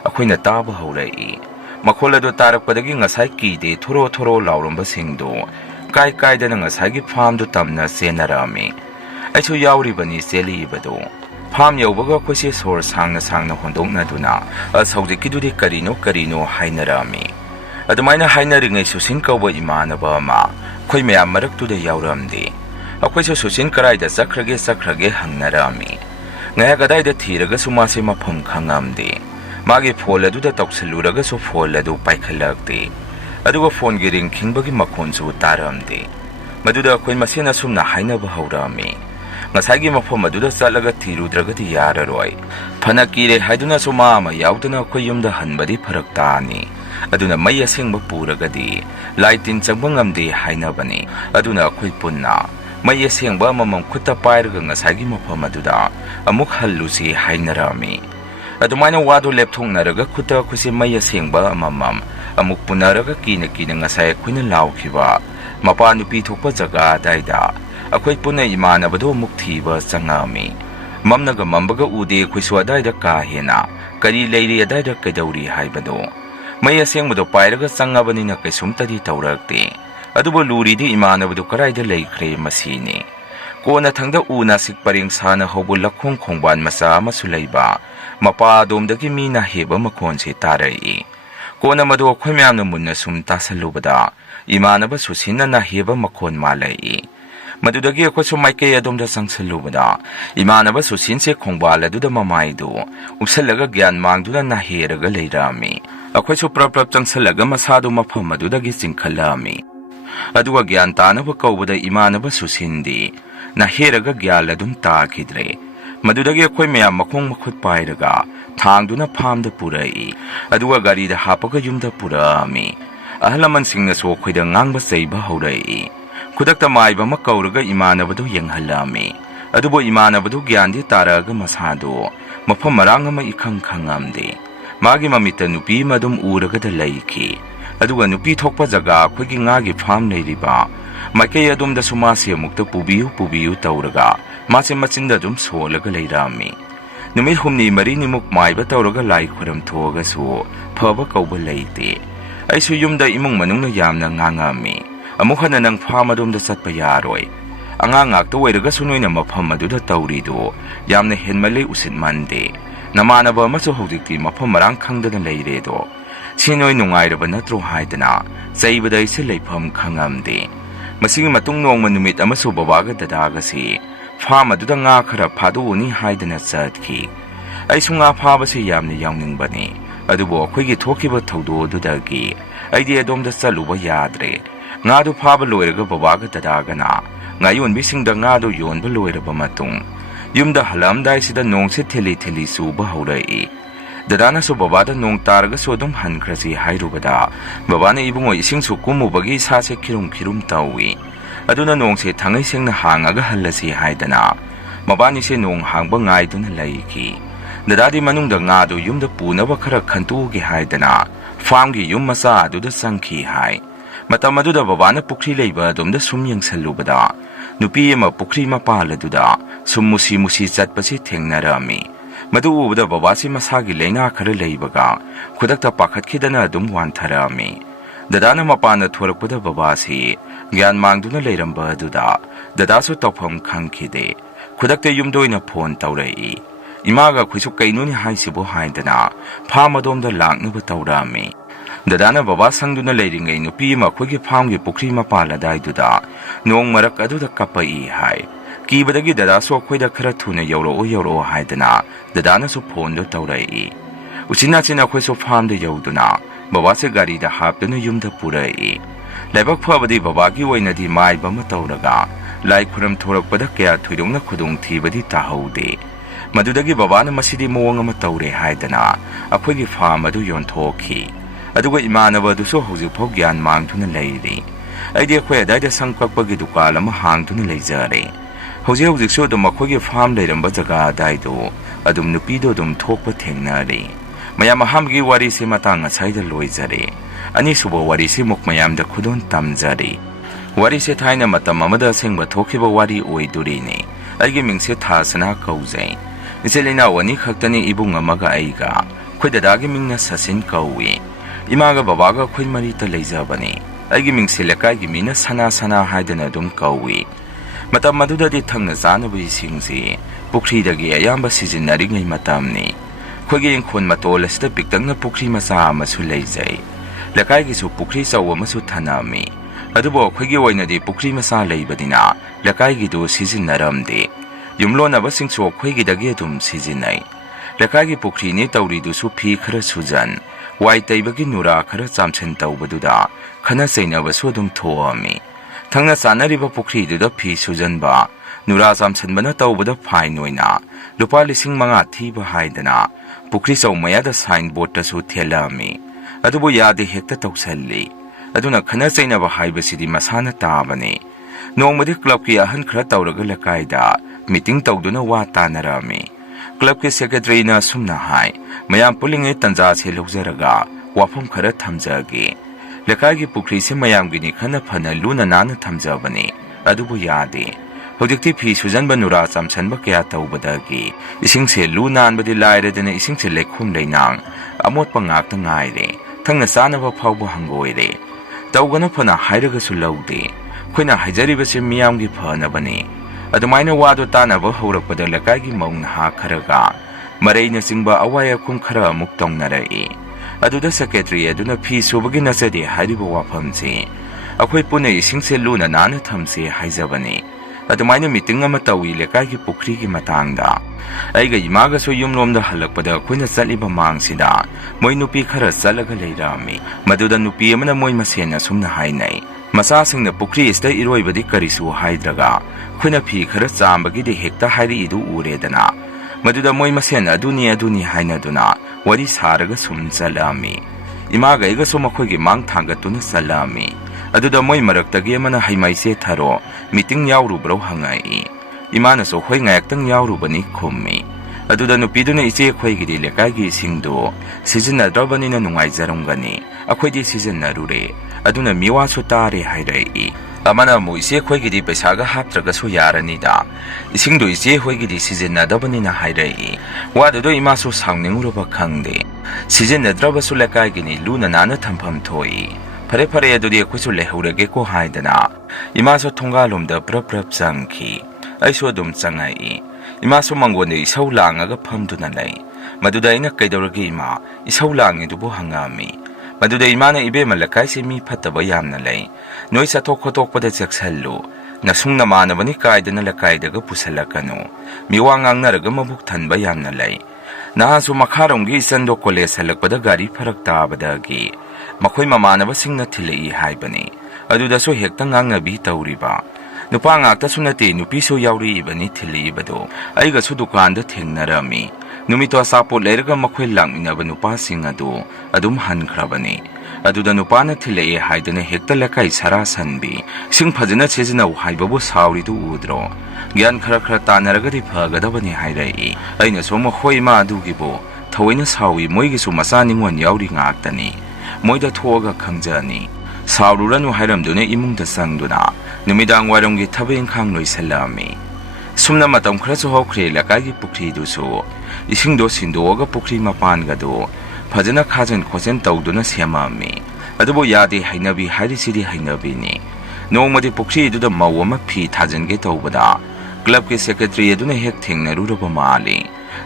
ꯑꯩꯈꯣꯏꯅ ꯇꯥꯕ ꯍꯧꯔꯛꯏ ꯃꯈꯣꯜ ꯑꯗꯨ ꯇꯥꯔꯛꯄꯗꯒꯤ ꯉꯁꯥꯏ ꯀꯤꯗꯦ ꯊꯣꯔꯛꯑꯣ ꯂꯥꯎꯔꯝꯕꯁꯤꯡꯗꯣ ꯀꯥꯏꯗꯅ ꯉꯁꯥꯏꯒꯤ ꯐꯥꯝꯗꯨ ꯇꯝꯅ ꯆꯦꯟꯅꯔꯛꯑꯝꯃꯤ ꯑꯩꯁꯨ ꯌꯥꯎꯔꯤꯕꯅꯤ ꯆꯦꯜꯂꯤꯕꯗꯣ ꯐꯥꯝ ꯌꯧꯕꯒ ꯑꯩꯈꯣꯏꯁꯦ ꯁꯣꯔ ꯁꯥꯡꯅ ꯍꯣꯟꯗꯣꯛꯅꯗꯨꯅ ꯑꯁ ꯍꯧꯖꯤꯛꯀꯤꯗꯨꯗꯤ ꯀꯔꯤꯅꯣ ꯍꯥꯏꯅꯔꯛꯑꯝꯃꯤ ꯑꯗꯨꯃꯥꯏꯅ ꯍꯥꯏꯅꯔꯤꯉꯩ ꯁꯨꯁꯤꯟ ꯀꯧꯕ ꯏꯃꯥꯟꯅꯕ ꯑꯃ ꯑꯩꯈꯣꯏ ꯃꯌꯥꯝ ꯃꯔꯛꯇꯨꯗ ꯌꯥꯎꯔꯝꯗꯦ ꯑꯩꯈꯣꯏꯁꯨ ꯁꯨꯁꯤꯟ ꯀꯔꯥꯏꯗ ꯆꯠꯈ꯭ꯔꯒꯦ ꯍꯪꯅꯔꯛꯑꯝꯃꯤ ꯉꯥꯏꯍꯥꯛ ꯑꯗꯥꯏꯗ ꯊꯤꯔꯒꯁꯨ ꯃꯥꯁꯦ ꯃꯐꯝ ꯈꯪꯉꯝꯗꯦ ꯃꯥꯒꯤ ꯐꯣꯟ ꯑꯗꯨꯗ ꯇꯧꯁꯜꯂꯨꯔꯒꯁꯨ ꯐꯣꯟ ꯑꯗꯨ ꯄꯥꯏꯈꯠꯂꯛꯇꯦ ꯑꯗꯨꯒ ꯐꯣꯟꯒꯤ ꯔꯤꯡ ꯈꯤꯡꯕꯒꯤ ꯃꯈꯣꯟꯁꯨ ꯇꯥꯔꯝꯗꯦ ꯃꯗꯨꯗ ꯑꯩꯈꯣꯏ ꯃꯁꯦꯟ ꯑꯁꯨꯝꯅ ꯍꯥꯏꯅꯕ ꯍꯧꯔꯛꯑꯝꯃꯤ ꯉꯁꯥꯏꯒꯤ ꯃꯐꯝ ꯑꯗꯨꯗ ꯆꯠꯂꯒ ꯊꯤꯔꯨꯗ꯭ꯔꯒꯗꯤ ꯌꯥꯔꯔꯣꯏ ꯐꯅ ꯀꯤꯔꯦ ꯍꯥꯏꯗꯨꯅꯁꯨ ꯃꯥ ꯑꯃ ꯌꯥꯎꯗꯅ ꯑꯩꯈꯣꯏ ꯌꯨꯝꯗ ꯍꯟꯕꯗꯤ ꯐꯔꯛ ꯇꯥꯅꯤ ꯑꯗꯨꯅ ꯃꯩ ꯑꯁꯦꯡꯕ ꯄꯨꯔꯒꯗꯤ ꯂꯥꯏ ꯇꯤꯟ ꯆꯪꯕ ꯉꯝꯗꯦ ꯍꯥꯏꯅꯕꯅꯤ ꯑꯗꯨꯅ ꯑꯩꯈꯣꯏ ꯄꯨꯟꯅ ꯃꯩ ꯑꯁꯦꯡꯕ ꯑꯃꯃꯝ ꯈꯨꯠꯇ ꯄꯥꯏꯔꯒ ꯉꯁꯥꯏꯒꯤ ꯃꯐꯝ ꯑꯗꯨꯗ ꯑꯃꯨꯛ ꯍꯜꯂꯨꯁꯤ ꯍꯥꯏꯅꯔꯝꯃꯤ ꯑꯗꯨꯃꯥꯏꯅ ꯋꯥꯗꯣ ꯂꯦꯞꯊꯣꯛꯅꯔꯒ ꯈꯨꯠꯇ ꯑꯩꯈꯣꯏꯁꯦ ꯃꯩ ꯑꯁꯦꯡꯕ ꯑꯃꯃꯝ ꯑꯃꯨꯛ ꯄꯨꯅꯔꯒ ꯀꯤꯅ ꯉꯁꯥꯏ ꯑꯩꯈꯣꯏꯅ ꯂꯥꯎꯈꯤꯕ ꯃꯄꯥ ꯅꯨꯄꯤ ꯊꯣꯛꯄ ꯖꯒꯥ ꯑꯗꯥꯏꯗ ꯑꯩꯈꯣꯏ ꯄꯨꯟꯅ ꯏꯃꯥꯟꯅꯕꯗꯣ ꯑꯃꯨꯛ ꯊꯤꯕ ꯆꯪꯉꯛꯑꯝꯃꯤ ꯃꯝꯅꯒ ꯃꯝꯕꯒ ꯎꯗꯦ ꯑꯩꯈꯣꯏꯁꯨ ꯑꯗꯥꯏꯗ ꯀꯥ ꯍꯦꯟꯅ ꯀꯔꯤ ꯂꯩꯔꯤ ꯑꯗꯥꯏꯗ ꯀꯩꯗꯧꯔꯤ ꯍꯥꯏꯕꯗꯣ ꯃꯩ ꯑꯁꯦꯡꯕꯗꯣ ꯄꯥꯏꯔꯒ ꯆꯪꯉꯕꯅꯤꯅ ꯀꯩꯁꯨꯝꯇꯗꯤ ꯇꯧꯔꯛꯇꯦ ꯑꯗꯨꯕꯨ ꯂꯨꯔꯤꯗꯤ ꯏꯃꯥꯟꯅꯕꯗꯨ ꯀꯔꯥꯏꯗ ꯂꯩꯈ꯭ꯔꯦ ꯃꯁꯤꯅꯤ ꯀꯣꯟꯅ ꯊꯪꯗ ꯎ ꯅꯥꯁꯤꯛ ꯄꯔꯦꯡ ꯁꯥꯅ ꯍꯧꯕ ꯂꯈꯣꯡ ꯈꯣꯡꯕꯥꯟ ꯃꯆꯥ ꯑꯃꯁꯨ ꯂꯩꯕ ꯃꯄꯥ ꯑꯗꯣꯝꯗꯒꯤ ꯃꯤꯅ ꯍꯦꯕ ꯃꯈꯣꯟꯁꯤ ꯇꯥꯔꯛꯏ ꯀꯣꯟꯅ ꯃꯗꯨ ꯑꯩꯈꯣꯏ ꯃꯌꯥꯝꯅ ꯃꯨꯟꯅ ꯁꯨꯝ ꯇꯥꯁꯜꯂꯨꯕꯗ ꯏꯃꯥꯟꯅꯕ ꯁꯨꯁꯤꯟꯅ ꯅꯥꯍꯦꯕ ꯃꯈꯣꯟ ꯃꯥꯜꯂꯛꯏ ꯃꯗꯨꯗꯒꯤ ꯑꯩꯈꯣꯏꯁꯨ ꯃꯥꯏꯀꯩ ꯑꯗꯣꯝꯗ ꯆꯪꯁꯜꯂꯨꯕꯗ ꯏꯃꯥꯟꯅꯕ ꯁꯨꯁꯤꯟꯁꯦ ꯈꯣꯡꯕꯥꯜ ꯑꯗꯨꯗ ꯃꯃꯥꯏꯗꯨ ꯎꯞꯁꯜꯂꯒ ꯒ꯭ꯌꯥꯟ ꯃꯥꯡꯗꯨꯅ ꯅꯥꯍꯦꯔꯒ ꯂꯩꯔꯛꯑꯝꯃꯤ ꯑꯩꯈꯣꯏꯁꯨ ꯄ꯭ꯔꯞ ꯆꯪꯁꯜꯂꯒ ꯃꯁꯥꯗꯨ ꯃꯐꯝ ꯑꯗꯨꯗꯒꯤ ꯆꯤꯡꯈꯠꯂꯛꯑꯝꯃꯤ ꯑꯗꯨꯒ ꯒ꯭ꯌꯥꯟ ꯇꯥꯅꯕ ꯀꯧꯕꯗ ꯏꯃꯥꯟꯅꯕ ꯁꯨꯁꯤꯟꯗꯤ ꯅꯥꯍꯦꯔꯒ ꯒ꯭ꯌꯥꯟ ꯑꯗꯨꯝ ꯇꯥꯈꯤꯗ꯭ꯔꯦ ꯃꯗꯨꯗꯒꯤ ꯑꯩꯈꯣꯏ ꯃꯌꯥꯝ ꯃꯈꯣꯡ ꯃꯈꯨꯠ ꯄꯥꯏꯔꯒ ꯊꯥꯡꯗꯨꯅ ꯐꯥꯝꯗ ꯄꯨꯔꯛꯏ ꯑꯗꯨꯒ ꯒꯥꯔꯤꯗ ꯍꯥꯞꯄꯒ ꯌꯨꯝꯗ ꯄꯨꯔꯛꯑꯝꯃꯤ ꯑꯍꯜ ꯂꯃꯟꯁꯤꯡꯅꯁꯨ ꯑꯩꯈꯣꯏꯗ ꯉꯥꯡꯕ ꯆꯩꯕ ꯍꯧꯔꯛꯏ ꯈꯨꯗꯛꯇ ꯃꯥꯏꯕ ꯑꯃ ꯀꯧꯔꯒ ꯏꯃꯥꯟꯅꯕꯗꯨ ꯌꯦꯡꯍꯜꯂꯛꯑꯝꯃꯤ ꯑꯗꯨꯕꯨ ꯏꯃꯥꯟꯅꯕꯗꯨ ꯒ꯭ꯌꯥꯟꯗꯤ ꯇꯥꯔꯛꯑꯒ ꯃꯁꯥꯗꯨ ꯃꯐꯝ ꯃꯔꯥꯡ ꯑꯃ ꯏꯈꯪ ꯈꯪꯉꯝꯗꯦ ꯃꯥꯒꯤ ꯃꯃꯤꯠꯇ ꯅꯨꯄꯤ ꯑꯃ ꯑꯗꯨꯝ ꯎꯔꯒꯗ ꯂꯩꯈꯤ ꯑꯗꯨꯒ ꯅꯨꯄꯤ ꯊꯣꯛꯄ ꯖꯒꯥ ꯑꯩꯈꯣꯏꯒꯤ ꯉꯥꯒꯤ ꯐꯥꯝ ꯂꯩꯔꯤꯕ ꯃꯥꯏꯀꯩ ꯑꯗꯣꯝꯗꯁꯨ ꯃꯥꯁꯦ ꯑꯃꯨꯛꯇ ꯄꯨꯕꯤꯌꯨ ꯇꯧꯔꯒ ꯃꯥꯁꯦ ꯃꯆꯤꯟꯗ ꯑꯗꯨꯝ ꯁꯣꯜꯂꯒ ꯂꯩꯔꯛꯑꯝꯃꯤ ꯅꯨꯃꯤꯠ 7-8ꯅꯤꯃꯨꯛ ꯃꯥꯏꯕ ꯇꯧꯔꯒ ꯂꯥꯏ ꯈꯨꯔꯝ ꯊꯣꯛꯑꯒꯁꯨ ꯐꯕ ꯀꯧꯕ ꯂꯩꯇꯦ ꯑꯩꯁꯨ ꯌꯨꯝꯗ ꯏꯃꯨꯡ ꯃꯅꯨꯡꯅ ꯌꯥꯝꯅ ꯉꯥꯡꯉꯝꯃꯤ ꯑꯃꯨꯛ ꯍꯟꯅ ꯅꯪ ꯐꯥꯝ ꯑꯗꯣꯝꯗ ꯆꯠꯄ ꯌꯥꯔꯣꯏ ꯑꯉꯥꯡ ꯉꯥꯛꯇ ꯑꯣꯏꯔꯒꯁꯨ ꯅꯣꯏꯅ ꯃꯐꯝ ꯑꯗꯨꯗ ꯇꯧꯔꯤꯗꯣ ꯌꯥꯝꯅ ꯍꯦꯟꯃꯜꯂꯤ ꯎꯁꯤꯠꯃꯟꯗꯦ ꯅꯃꯥꯟꯅꯕ ꯑꯃꯁꯨ ꯍꯧꯖꯤꯛꯇꯤ ꯃꯐꯝ ꯃꯔꯥꯡ ꯈꯪꯗꯅ ꯂꯩꯔꯦꯗꯣ ꯁꯤ ꯅꯣꯏ ꯅꯨꯡꯉꯥꯏꯔꯕ ꯅꯠꯇ꯭ꯔꯣ ꯍꯥꯏꯗꯅ ꯆꯩꯕꯗ ꯑꯩꯁꯦ ꯂꯩꯐꯝ ꯈꯪꯉꯝꯗꯦ ꯃꯁꯤꯒꯤ ꯃꯇꯨꯡ ꯅꯣꯡꯃ ꯅꯨꯃꯤꯠ ꯑꯃꯁꯨ ꯕꯕꯥꯒ ꯗꯗꯥꯒꯁꯤ ꯐꯥꯝ ꯑꯗꯨꯗ ꯉꯥ ꯈꯔ ꯐꯥꯗꯣꯛꯎꯅꯤ ꯍꯥꯏꯗꯅ ꯆꯠꯈꯤ ꯑꯩꯁꯨ ꯉꯥ ꯐꯥꯕꯁꯤ ꯌꯥꯝꯅ ꯌꯥꯎꯅꯤꯡꯕꯅꯤ ꯑꯗꯨꯕꯨ ꯑꯩꯈꯣꯏꯒꯤ ꯊꯣꯛꯈꯤꯕ ꯊꯧꯗꯣꯛꯗꯨꯗꯒꯤ ꯑꯩꯗꯤ ꯑꯗꯣꯝꯗ ꯆꯠꯂꯨꯕ ꯌꯥꯗ꯭ꯔꯦ ꯉꯥꯗꯨ ꯐꯥꯕ ꯂꯣꯏꯔꯒ ꯕꯕꯥꯒ ꯗꯗꯥꯒꯅ ꯉꯥꯌꯣꯟꯕꯤꯁꯤꯡꯗ ꯉꯥꯗꯨ ꯌꯣꯟꯕ ꯂꯣꯏꯔꯕ ꯃꯇꯨꯡ ꯌꯨꯝꯗ ꯍꯜꯂꯛꯑꯝꯗꯥꯏꯁꯤꯗ ꯅꯣꯡꯁꯦ ꯊꯤꯜꯂꯤ ꯊꯤꯜꯂꯤ ꯆꯨꯕ ꯍꯧꯔꯛꯏ ꯗꯗꯥꯅꯁꯨ ꯕꯕꯥꯗ ꯅꯣꯡ ꯇꯥꯔꯒꯁꯨ ꯑꯗꯨꯝ ꯍꯟꯈ꯭ꯔꯁꯤ ꯍꯥꯏꯔꯨꯕꯗ ꯕꯕꯥꯅ ꯏꯕꯨꯡꯉꯣ ꯏꯁꯤꯡꯁꯨ ꯀꯨꯝꯃꯨꯕꯒꯤ ꯏꯁꯥꯁꯦ ꯈꯤꯔꯨꯝ ꯈꯤꯔꯨꯝ ꯇꯧꯏ ꯑꯗꯨꯅ ꯅꯣꯡꯁꯦ ꯊꯥꯡꯒꯩ ꯁꯦꯡꯅ ꯍꯥꯡꯉꯒ ꯍꯜꯂꯁꯤ ꯍꯥꯏꯗꯅ ꯃꯕꯥꯅꯤꯁꯦ ꯅꯣꯡ ꯍꯥꯡꯕ ꯉꯥꯏꯗꯨꯅ ꯂꯩꯈꯤ ꯗꯗꯥꯗꯤ ꯃꯅꯨꯡꯗ ꯉꯥꯗꯨ ꯌꯨꯝꯗ ꯄꯨꯅꯕ ꯈꯔ ꯈꯟꯇꯣꯛꯎꯒꯦ ꯍꯥꯏꯗꯅ ꯐꯥꯝꯒꯤ ꯌꯨꯝ ꯃꯆꯥ ꯑꯗꯨꯗ ꯆꯪꯈꯤ ꯍꯥꯏ ꯃꯇꯝ ꯑꯗꯨꯗ ꯕꯕꯥꯅ ꯄꯨꯈ꯭ꯔꯤ ꯂꯩꯕ ꯑꯗꯣꯝꯗ ꯁꯨꯝ ꯌꯦꯡꯁꯜꯂꯨꯕꯗ ꯅꯨꯄꯤ ꯑꯃ ꯄꯨꯈ꯭ꯔꯤ ꯃꯄꯥꯜ ꯑꯗꯨꯗ ꯁꯨꯝ ꯃꯨꯁꯤ ꯃꯨꯁꯤ ꯆꯠꯄꯁꯤ ꯊꯦꯡꯅꯔꯝꯃꯤ ꯃꯗꯨ ꯎꯕꯗ ꯕꯕꯥꯁꯤ ꯃꯁꯥꯒꯤ ꯂꯩꯅꯥ ꯈꯔ ꯂꯩꯕꯒ ꯈꯨꯗꯛꯇ ꯄꯥꯈꯠꯈꯤꯗꯅ ꯑꯗꯨꯝ ꯋꯥꯟꯊꯔꯛꯑꯝꯃꯤ ꯗꯗꯥꯅ ꯃꯄꯥꯟꯗ ꯊꯣꯔꯛꯄꯗ ꯕꯕꯥꯁꯤ ꯒ꯭ꯌꯥꯟ ꯃꯥꯡꯗꯨꯅ ꯂꯩꯔꯝꯕ ꯑꯗꯨꯗ ꯗꯗꯥꯁꯨ ꯇꯧꯐꯝ ꯈꯪꯈꯤꯗꯦ ꯈꯨꯗꯛꯇ ꯌꯨꯝꯗ ꯑꯣꯏꯅ ꯐꯣꯟ ꯇꯧꯔꯛꯏ ꯏꯃꯥꯒ ꯑꯩꯈꯣꯏꯁꯨ ꯀꯩꯅꯣꯅꯤ ꯍꯥꯏꯁꯤꯕꯨ ꯍꯥꯏꯗꯅ ꯐꯥꯝ ꯑꯗꯣꯝꯗ ꯂꯥꯛꯅꯕ ꯇꯧꯔꯛꯑꯝꯃꯤ ꯗꯗꯥꯅ ꯕꯕꯥ ꯁꯪꯗꯨꯅ ꯂꯩꯔꯤꯉꯩ ꯅꯨꯄꯤ ꯑꯃ ꯑꯩꯈꯣꯏꯒꯤ ꯐꯥꯝꯒꯤ ꯄꯨꯈ꯭ꯔꯤ ꯃꯄꯥꯜ ꯑꯗꯥꯏꯗꯨꯗ ꯅꯣꯡ ꯃꯔꯛ ꯑꯗꯨꯗ ꯀꯞꯄꯛꯏ ꯍꯥꯏ ꯀꯤꯕꯗꯒꯤ ꯗꯗꯥꯁꯨ ꯑꯩꯈꯣꯏꯗ ꯈꯔ ꯊꯨꯅ ꯌꯧꯔꯛꯑꯣ ꯍꯥꯏꯗꯅ ꯗꯗꯥꯅꯁꯨ ꯐꯣꯟꯗꯣ ꯇꯧꯔꯛꯏ ꯎꯆꯤꯟꯅꯥꯆꯤꯟ ꯑꯩꯈꯣꯏꯁꯨ ꯐꯥꯝꯗ ꯌꯧꯗꯨꯅ ꯕꯕꯥꯁꯦ ꯒꯥꯔꯤꯗ ꯍꯥꯞꯇꯨꯅ ꯌꯨꯝꯗ ꯄꯨꯔꯛꯏ ꯂꯥꯏꯕꯛ ꯐꯕꯗꯤ ꯕꯕꯥꯒꯤ ꯑꯣꯏꯅꯗꯤ ꯃꯥꯏꯕ ꯑꯃ ꯇꯧꯔꯒ ꯂꯥꯏ ꯈꯨꯔꯝ ꯊꯣꯔꯛꯄꯗ ꯀꯌꯥ ꯊꯣꯏꯗꯣꯛꯅ ꯈꯨꯗꯣꯡꯊꯤꯕꯗꯤ ꯇꯥꯍꯧꯗꯦ ꯃꯗꯨꯗꯒꯤ ꯕꯕꯥꯅ ꯃꯁꯤꯗꯤ ꯃꯑꯣꯡ ꯑꯃ ꯇꯧꯔꯦ ꯍꯥꯏꯗꯅ ꯑꯩꯈꯣꯏꯒꯤ ꯐꯥꯝ ꯑꯗꯨ ꯌꯣꯟꯊꯣꯛꯈꯤ ꯑꯗꯨꯒ ꯏꯃꯥꯟꯅꯕ ꯑꯗꯨꯁꯨ ꯍꯧꯖꯤꯛꯐꯥꯎ ꯒ꯭ꯌꯥꯟ ꯃꯥꯡꯗꯨꯅ ꯂꯩꯔꯤ ꯑꯩꯗꯤ ꯑꯩꯈꯣꯏ ꯑꯗꯥꯏꯗ ꯁꯪ ꯀꯛꯄꯒꯤ ꯗꯨꯀꯥꯟ ꯑꯃ ꯍꯥꯡꯗꯨꯅ ꯂꯩꯖꯔꯦ ꯍꯧꯖꯤꯛꯁꯨ ꯑꯗꯨꯝ ꯑꯩꯈꯣꯏꯒꯤ ꯐꯥꯝ ꯂꯩꯔꯝꯕ ꯖꯒꯥ ꯑꯗꯥꯏꯗꯣ ꯑꯗꯨꯝ ꯅꯨꯄꯤꯗꯣ ꯑꯗꯨം ꯊꯣꯛꯄ ꯊꯦꯡꯅꯔꯤ ꯃꯌꯥꯝ ꯑꯍꯥꯟꯕꯒꯤ ꯋꯥꯔꯤꯁꯤ ꯃꯇꯥꯡ ꯉꯁꯥꯏꯗ ꯂꯣꯏꯖꯔꯦ ꯑꯅꯤꯁꯨꯕ ꯋꯥꯔꯤꯁꯤꯃꯨꯛ ꯃꯌꯥꯝꯗ ꯈꯨꯗꯣꯟ ꯇꯝꯖꯔꯤ ꯋꯥꯔꯤꯁꯦ ꯊꯥꯏꯅ ꯃꯇꯝ ꯑꯃꯗ ꯑꯁꯦꯡꯕ ꯊꯣꯛꯈꯤꯕ ꯋꯥꯔꯤ ꯑꯣꯏꯗꯣꯔꯤꯅꯤ ꯑꯩꯒꯤ ꯃꯤꯡꯁꯦ ꯊꯥꯁꯅꯥ ꯀꯧꯖꯩ ꯏꯆꯤꯜ ꯏꯅꯥꯎ ꯑꯅꯤ ꯈꯛꯇꯅꯤ ꯏꯕꯨꯡ ꯑꯃꯒ ꯑꯩꯒ ꯑꯩꯈꯣꯏ ꯗꯗꯥꯒꯤ ꯃꯤꯡꯅ ꯁꯆꯤꯟ ꯀꯧꯏ ꯏꯃꯥꯒ ꯕꯕꯥꯒ ꯑꯩꯈꯣꯏ ꯃꯔꯤꯇ ꯂꯩꯖꯕꯅꯤ ꯑꯩꯒꯤ ꯃꯤꯡꯁꯦ ꯂꯩꯀꯥꯏꯒꯤ ꯃꯤꯅ ꯁꯅꯥ ꯍꯥꯏꯗꯅ ꯑꯗꯨꯝ ꯀꯧꯏ ꯃꯇꯝ ꯑꯗꯨꯗꯗꯤ ꯊꯛꯅ ꯆꯥꯅꯕ ꯏꯁꯤꯡꯁꯤ ꯄꯨꯈ꯭ꯔꯤꯗꯒꯤ ꯑꯌꯥꯝꯕ ꯁꯤꯖꯤꯟꯅꯔꯤꯉꯩ ꯃꯇꯝꯅꯤ ꯑꯩꯈꯣꯏꯒꯤ ꯏꯪꯈꯣꯜ ꯃꯇꯣꯜ ꯑꯁꯤꯗ ꯄꯤꯛꯇꯛꯅ ꯄꯨꯈ꯭ꯔꯤ ꯃꯆꯥ ꯑꯃꯁꯨ ꯂꯩꯖꯩ ꯂꯩꯀꯥꯏꯒꯤꯁꯨ ꯄꯨꯈ꯭ꯔꯤ ꯆꯧ ꯑꯃꯁꯨ ꯊꯅꯝꯃꯤ ꯑꯗꯨꯕꯨ ꯑꯩꯈꯣꯏꯒꯤ ꯑꯣꯏꯅꯗꯤ ꯄꯨꯈ꯭ꯔꯤ ꯃꯆꯥ ꯂꯩꯕꯅꯤꯅ ꯂꯩꯀꯥꯏꯒꯤꯗꯨ ꯁꯤꯖꯤꯟꯅꯔꯝꯗꯦ ꯌꯨꯝꯂꯣꯟꯅꯕꯁꯤꯡꯁꯨ ꯑꯩꯈꯣꯏꯒꯤꯗꯒꯤ ꯑꯗꯨꯝ ꯁꯤꯖꯤꯟꯅꯩ ꯂꯩꯀꯥꯏꯒꯤ ꯄꯨꯈ꯭ꯔꯤꯅꯤ ꯇꯧꯔꯤꯗꯨꯁꯨ ꯐꯤ ꯈꯔ ꯁꯨꯖꯟ ꯋꯥꯏ ꯇꯩꯕꯒꯤ ꯅꯨꯔꯥ ꯈꯔ ꯆꯥꯝꯁꯤꯟ ꯇꯧꯕꯗꯨꯗ ꯈꯟꯅ ꯆꯩꯅꯕꯁꯨ ꯑꯗꯨꯝ ꯊꯣꯛꯑꯝꯃꯤ ꯊꯪꯅ ꯆꯥꯅꯔꯤꯕ ꯄꯨꯈ꯭ꯔꯤꯗꯨꯗ ꯐꯤ ꯁꯨꯖꯟꯕ ꯅꯨꯔꯥ ꯆꯥꯝꯁꯤꯟꯕꯅ ꯇꯧꯕꯗ ꯐꯥꯏꯟ ꯑꯣꯏꯅ ꯂꯨꯄꯥ 5,000 ꯊꯤꯕ ꯍꯥꯏꯗꯅ ꯄꯨꯈ꯭ꯔꯤ ꯆꯧ ꯃꯌꯥꯗ ꯁꯥꯏꯟ ꯕꯣꯔꯗꯇꯁꯨ ꯊꯦꯜꯂꯝꯃꯤ ꯑꯗꯨꯕꯨ ꯌꯥꯗꯦ ꯍꯦꯛꯇ ꯇꯧꯁꯜꯂꯤ ꯑꯗꯨꯅ ꯈꯟꯅ ꯆꯩꯅꯕ ꯍꯥꯏꯕꯁꯤꯗꯤ ꯃꯁꯥꯅ ꯇꯥꯕꯅꯤ ꯅꯣꯡꯃꯗꯤ ꯀ꯭ꯂꯕꯀꯤ ꯑꯍꯟ ꯈꯔ ꯇꯧꯔꯒ ꯂꯩꯀꯥꯏꯗ ꯃꯤꯇꯤꯡ ꯇꯧꯗꯨꯅ ꯋꯥ ꯇꯥꯟꯅꯔꯝꯃꯤ ꯀ꯭ꯂꯕꯀꯤ ꯁꯦꯀ꯭ꯔꯦꯇꯔꯤꯅ ꯑꯁꯨꯝꯅ ꯍꯥꯏ ꯃꯌꯥꯝ ꯄꯨꯜꯂꯤꯉꯩ ꯇꯟꯖꯥꯁꯦ ꯂꯧꯖꯔꯒ ꯋꯥꯐꯝ ꯈꯔ ꯊꯝꯖꯒꯦ ꯂꯩꯀꯥꯏꯒꯤ ꯄꯨꯈ꯭ꯔꯤꯁꯦ ꯃꯌꯥꯝꯒꯤꯅꯤ ꯈꯟꯅ ꯐꯅ ꯂꯨꯅ ꯅꯥꯟꯅ ꯊꯝꯖꯕꯅꯤ ꯑꯗꯨꯕꯨ ꯌꯥꯗꯦ ꯍꯧꯖꯤꯛꯇꯤ ꯐꯤ ꯁꯨꯖꯟꯕ ꯅꯨꯔꯥ ꯆꯥꯝꯁꯟꯕ ꯀꯌꯥ ꯇꯧꯕꯗꯒꯤ ꯏꯁꯤꯡꯁꯦ ꯂꯨ ꯅꯥꯟꯕꯗꯤ ꯂꯥꯏꯔꯗꯅ ꯏꯁꯤꯡꯁꯦ ꯂꯩꯈꯣꯝ ꯂꯩꯅꯥꯡ ꯑꯃꯣꯠꯄ ꯉꯥꯛꯇ ꯉꯥꯏꯔꯦ ꯊꯛꯅ ꯆꯥꯅꯕ ꯐꯥꯎꯕ ꯍꯪꯒꯣꯏꯔꯦ ꯇꯧꯒꯅ ꯐꯅ ꯍꯥꯏꯔꯒꯁꯨ ꯂꯧꯗꯦ ꯑꯩꯈꯣꯏꯅ ꯍꯥꯏꯖꯔꯤꯕꯁꯤ ꯃꯤꯌꯥꯝꯒꯤ ꯐꯅꯕꯅꯤ ꯑꯗꯨꯃꯥꯏꯅ ꯋꯥꯗꯣ ꯇꯥꯟꯅꯕ ꯍꯧꯔꯛꯄꯗ ꯂꯩꯀꯥꯏꯒꯤ ꯃꯧ ꯅꯍꯥ ꯈꯔꯒ ꯃꯔꯩꯅꯆꯤꯡꯕ ꯑꯋꯥꯏ ꯑꯈꯨꯝ ꯈꯔ ꯑꯃꯨꯛ ꯇꯧꯅꯔꯛꯏ ꯑꯗꯨꯗ ꯁꯦꯀ꯭ꯔꯦꯇꯔꯤ ꯑꯗꯨꯅ ꯐꯤ ꯁꯨꯕꯒꯤ ꯅꯠꯆꯗꯦ ꯍꯥꯏꯔꯤꯕ ꯋꯥꯐꯝꯁꯤ ꯑꯩꯈꯣꯏ ꯄꯨꯟꯅ ꯏꯁꯤꯡꯁꯦ ꯂꯨꯅ ナꯟꯅ ꯊꯝꯁꯦ ꯍꯥꯏꯖꯕꯅꯤ ꯑꯗꯨꯃꯥꯏꯅ ꯃꯤꯇꯤꯡ ꯑꯃ ꯇꯧꯏ ꯂꯩꯀꯥꯏꯒꯤ ꯄꯨꯈ꯭ꯔꯤꯒꯤ ꯃꯇꯥꯡꯗ ꯑꯩꯒ ꯏꯃꯥꯒꯁꯨ ꯌꯨꯝꯂꯣꯝꯗ ꯍꯜꯂꯛꯄꯗ ꯑꯩꯈꯣꯏꯅ ꯆꯠꯂꯤꯕ ꯃꯥꯡꯁꯤꯗ ꯃꯣꯏ ꯅꯨꯄꯤ ꯈꯔ ꯆꯠꯂꯒ ꯂꯩꯔꯝꯃꯤ ꯃꯗꯨꯗ ꯅꯨꯄꯤ ꯑꯃꯅ ꯃꯣꯏ ꯃꯁꯦꯟ ꯑꯁꯨꯝꯅ ꯍꯥꯏꯅꯩ ꯃꯆꯥꯁꯤꯡꯅ ꯄꯨꯈ꯭ꯔꯤ ꯑꯁꯤꯗ ꯏꯔꯣꯏꯕꯗꯤ ꯀꯔꯤꯁꯨ ꯍꯥꯏꯗ꯭ꯔꯒ ꯑꯩꯈꯣꯏꯅ ꯐꯤ ꯈꯔ ꯆꯥꯝꯕꯒꯤꯗꯤ ꯍꯦꯛꯇ ꯍꯥꯏꯔꯛꯏꯗꯨ ꯎꯔꯦꯗꯅ ꯃꯗꯨꯗ ꯃꯣꯏ ꯃꯁꯦꯟ ꯑꯗꯨꯅꯤ ꯍꯥꯏꯅꯗꯨꯅ ꯋꯥꯔꯤ ꯁꯥꯔꯒ ꯁꯨꯝ ꯆꯠꯂꯝꯃꯤ ꯏꯃꯥꯒ ꯑꯩꯒꯁꯨ ꯃꯈꯣꯏꯒꯤ ꯃꯥꯡ ꯊꯥꯡꯒꯠꯇꯨꯅ ꯆꯠꯂꯝꯃꯤ ꯑꯗꯨꯗ ꯃꯣꯏ ꯃꯔꯛꯇꯒꯤ ꯑꯃꯅ ꯍꯩꯃꯩꯁꯦ ꯊꯔꯣ ꯃꯤꯇꯤꯡ ꯌꯥꯎꯔꯨꯕ꯭ꯔꯣ ꯍꯪꯉꯛꯏ ꯏꯃꯥꯅꯁꯨ ꯍꯣꯏ ꯉꯥꯏꯍꯥꯛꯇꯪ ꯌꯥꯎꯔꯨꯕꯅꯤ ꯈꯨꯝꯃꯤ ꯑꯗꯨꯗ ꯅꯨꯄꯤꯗꯨꯅ ꯏꯆꯦ ꯑꯩꯈꯣꯏꯒꯤꯗꯤ ꯂꯩꯀꯥꯏꯒꯤ ꯏꯁꯤꯡꯗꯨ ꯁꯤꯖꯤꯟꯅꯗ꯭ꯔꯕꯅꯤꯅ ꯅꯨꯡꯉꯥꯏꯖꯔꯝꯒꯅꯤ ꯑꯩꯈꯣꯏꯗꯤ ꯁꯤꯖꯤꯟꯅꯔꯨꯔꯦ ꯑꯗꯨꯅ ꯃꯤꯋꯥꯁꯨ ꯇꯥꯔꯦ ꯍꯥꯏꯔꯛꯏ ꯑꯃꯅ ꯑꯃꯨꯛ ꯏꯆꯦ ꯑꯩꯈꯣꯏꯒꯤꯗꯤ ꯄꯩꯁꯥꯒ ꯍꯥꯞꯇ꯭ꯔꯒꯁꯨ ꯌꯥꯔꯅꯤꯗ ꯏꯁꯤꯡꯗꯨ ꯏꯆꯦ ꯑꯩꯈꯣꯏꯒꯤꯗꯤ ꯁꯤꯖꯤꯟꯅꯗꯕꯅꯤꯅ ꯍꯥꯏꯔꯛꯏ ꯋꯥꯗꯨꯗꯣ ꯏꯃꯥꯁꯨ ꯁꯥꯎꯅꯤꯡꯉꯨꯔꯕ ꯈꯪꯗꯦ ꯁꯤꯖꯤꯟꯅꯗ꯭ꯔꯕꯁꯨ ꯂꯩꯀꯥꯏꯒꯤꯅꯤ ꯂꯨꯅ ꯅꯥꯟꯅ ꯊꯝꯐꯝ ꯊꯣꯛꯏ ꯐꯔꯦ ꯑꯗꯨꯗꯤ ꯑꯩꯈꯣꯏꯁꯨ ꯂꯩꯍꯧꯔꯒꯦꯀꯣ ꯍꯥꯏꯗꯅ ꯏꯃꯥꯁꯨ ꯊꯣꯡꯒꯥꯜꯂꯣꯝꯗ ꯄ꯭ꯔꯞ ꯆꯪꯈꯤ ꯑꯩꯁꯨ ꯑꯗꯨꯝ ꯆꯪꯉꯛꯏ ꯏꯃꯥꯁꯨ ꯃꯪꯒꯣꯟꯗ ꯏꯁꯧ ꯂꯥꯡꯉꯒ ꯐꯝꯗꯨꯅ ꯂꯩ ꯃꯗꯨꯗ ꯑꯩꯅ ꯀꯩꯗꯧꯔꯒꯦ ꯏꯃꯥ ꯏꯁꯧ ꯂꯥꯡꯉꯤꯗꯨꯕꯨ ꯍꯪꯉꯛꯑꯝꯃꯤ ꯃꯗꯨꯗ ꯏꯃꯥꯅ ꯏꯕꯦꯝꯃ ꯂꯩꯀꯥꯏꯁꯦ ꯃꯤ ꯐꯠꯇꯕ ꯌꯥꯝꯅ ꯂꯩ ꯅꯣꯏ ꯆꯠꯊꯣꯛ ꯈꯣꯠꯇꯣꯛꯄꯗ ꯆꯦꯛꯁꯜꯂꯨ ꯅꯁꯨꯡ ꯅꯃꯥꯟꯅꯕꯅꯤ ꯀꯥꯏꯗꯅ ꯂꯩꯀꯥꯏꯗꯒ ꯄꯨꯁꯜꯂꯛꯀꯅꯨ ꯃꯤꯋꯥ ꯉꯥꯡꯅꯔꯒ ꯃꯕꯨꯛ ꯊꯟꯕ ꯌꯥꯝꯅ ꯂꯩ Nahasu makharomgi isando college halakpada gari pharak tabadagi makhoi mamanabasingna thilai haibani adudasu hekta ngangnabi tawriba nupa ngakta sunate nupiso yauri ibani thilai bado aiga su dukan da thengnarami numito asapo lerga makhoi langminaba nupa singadu adum hankrabani aduda nupana thilai haidana hekta lakai sara sanbi sing phajana chejina haibabu sauri du udro gyan khara khara tanaragadi phagadabani hairai aina soma hoima adugibo thoina sawi moigi su masani ngon yauri ngaktani moida thoga khangjani saururanu hairamdune imungda sangduna numidang waromgi thabeng khang loisalami sumna matam kharasu hokre lakagi pukri dusu isingdo sindoga pukri mapan gado phajana khajan khojen tawduna semami adubo yadi hainabi harisidi hainabini nongmadi pukri duda mawama phi thajange tawbada club ke secretary aduna hek thengnaruba mali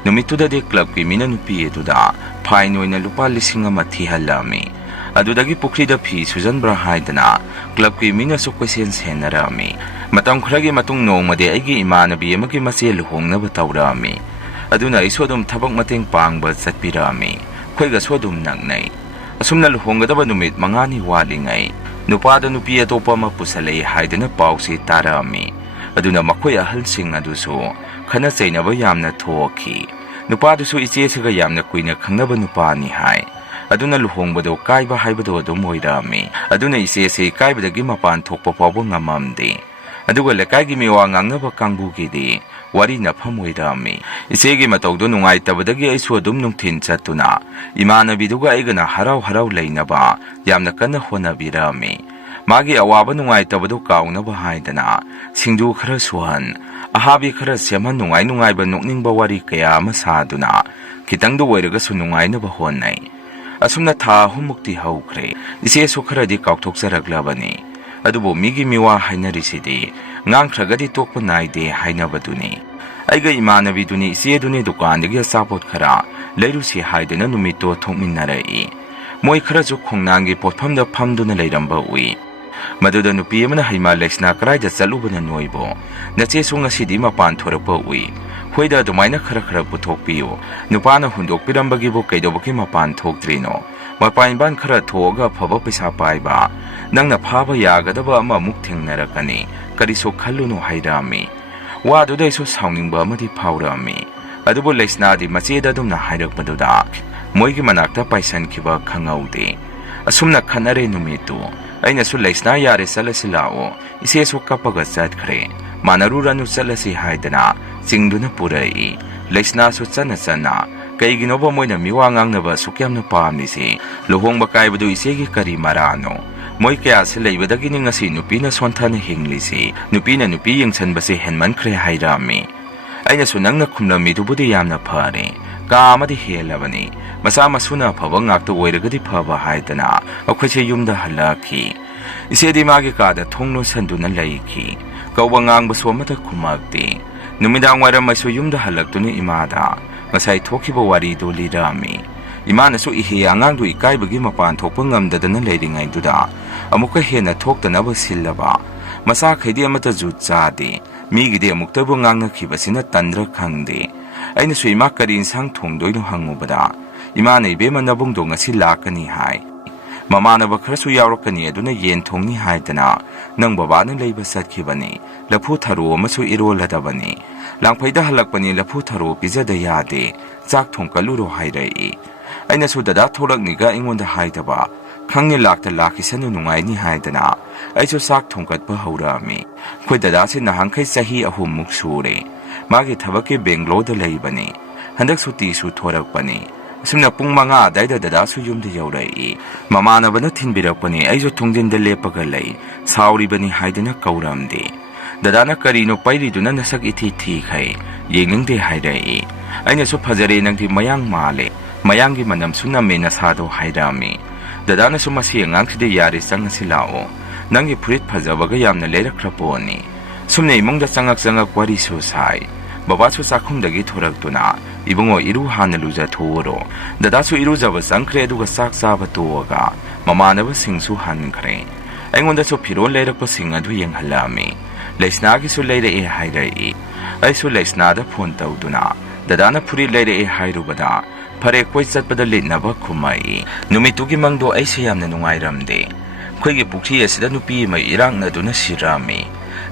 numituda de club ki mina nupi eduda fine oina lupa lisinga mathi halami adudagi pukri da phi sujan bra haidana club ki mina su question senarami matam khragi matung nongmade aigi imanabi amaki mase luhongna batawrami aduna isodum thabak mateng pangba chatpirami khoiga sodum nangnai asumna luhonggadaba numit mangani walingai nupada nupi atopa ma pusalai haidana pawsi tarami aduna makhoi ahalsing adusu khana chainaba yamna thoki nupadusu ichesiga yamna kuina khangnaba nupani hai aduna luhongbado kaiba haibado adum oirami aduna ichesi kaibadagi mapan thokpa pawba ngamamde aduga lekaigi miwa ngangnaba kangbugidi wari na phamoirami ichegi matawdo nungai tabadagi aisu adum nungthin chatuna imanabiduga aigana harau harau leinaba yamna kana honabirami magi awaba nungai tabadu kaunaba haidana singdu khara suhan ahabi khara semhan nungai nungai ba nokningba wari kaya ama saduna kitangdu oiraga su nungai na ba honnai asumna tha humukti haukhre ise su khara di kaukthokjaraglabani adubo migi miwa hainarisidi ngangkhragadi tokpa naide hainabaduni aiga imanabiduni ise duni dukandagi sapot khara leirusi haidana numito thokminnarai moi khara ju khongnangi potphamda phamduna leiramba ui maduda nupi amana haima lexna karaida chalubana noibo nache sunga sidi mapan thorapa ui hoida dumaina khara khara puthokpiyo nupana hundok pirambagi bo kaidobaki mapan thoktrino mapan ban khara thoga phaba paisa paiba nangna phaba yagadaba ama muk thengnarakani kariso khallunu hairami wadu daiso sauningba amadi phaurami adubo lexna di macheda dumna hairakpaduda moigi manakta paisan khiba khangaude asumna khanare numitu aina su lexna yare salasi lao ise su kapaga chatkhre manaruranu salasi haidana chingduna purai lexna su chana kaiginoba moina miwa ngangnaba sukyamna pamnisi luhongba kaibadu isegi kari marano moi kya se leibadagi ningasi nupina sonthana hinglisi nupina nupi yengchanbase henmankhre hairami aina su nangna khumlami dubudi yamna phare ka amadi helabani masa masuna phaba ngakto oiragadi phaba haidana akhoise yumda halaki isedi magi kada thongno sanduna laiki kawba ngangba somata khumakti numidang waram masu yumda halaktuni imada ngasai thokiba wari do lirami imana su ihe angangdu ikaibagi mapan thokpa ngamdadana leiringai duda amuka hena thoktanaba sillaba masa khaidi amata ju chade migide amuktabu ngangna khibasina tandra khangde aina su ima kari insang thongdoino hangubada imana ibema nabungdo ngasi lakani hai mamanaba kharasu yawrakani aduna yen thongni haidana nang babana leiba satkibani laphu tharu amasu iroladabani langphaida halakpani laphu tharu pijada yade chak thongkaluro hairai aina su dada thorakniga ingonda haidaba khangni lakta lakisanu nungaini haidana aisu sak thongkatpa haurami khoi dada se nahangkai sahi ahum muk sure magi thabake bengalore da leibani handak suti su thorakpani sumna pung manga daida dada su yumda yaurai mamana bana thinbirakpani aisu thungdinda lepaga lei sauri bani haidana kauramde dadana karino pairiduna nasak ithi thi khai yengningde hairai aina su phajare nangdi mayang male mayangi manam sunna mena sado hairami dadana su masi ngangkhide yari changasi lao nangi phurit phajabaga yamna leirakraponi sumne imongda changak wari su sai baba su sakhumdagi thoraktuna ibungo iru hana luja thoro dada su iru jaba sangkhre aduga sak saba toga mamanaba singsu hankhre aingonda su phirol leirakpa sing adu yenghalami lexna gi su leire e hairai ai su lexna da phone tawduna Dadana puri leire hairubada pare koi chatpada litnaba khumai numitugi mangdo aise yamna nungairamde khoigi pukhi asida nupi mai irangna duna sirami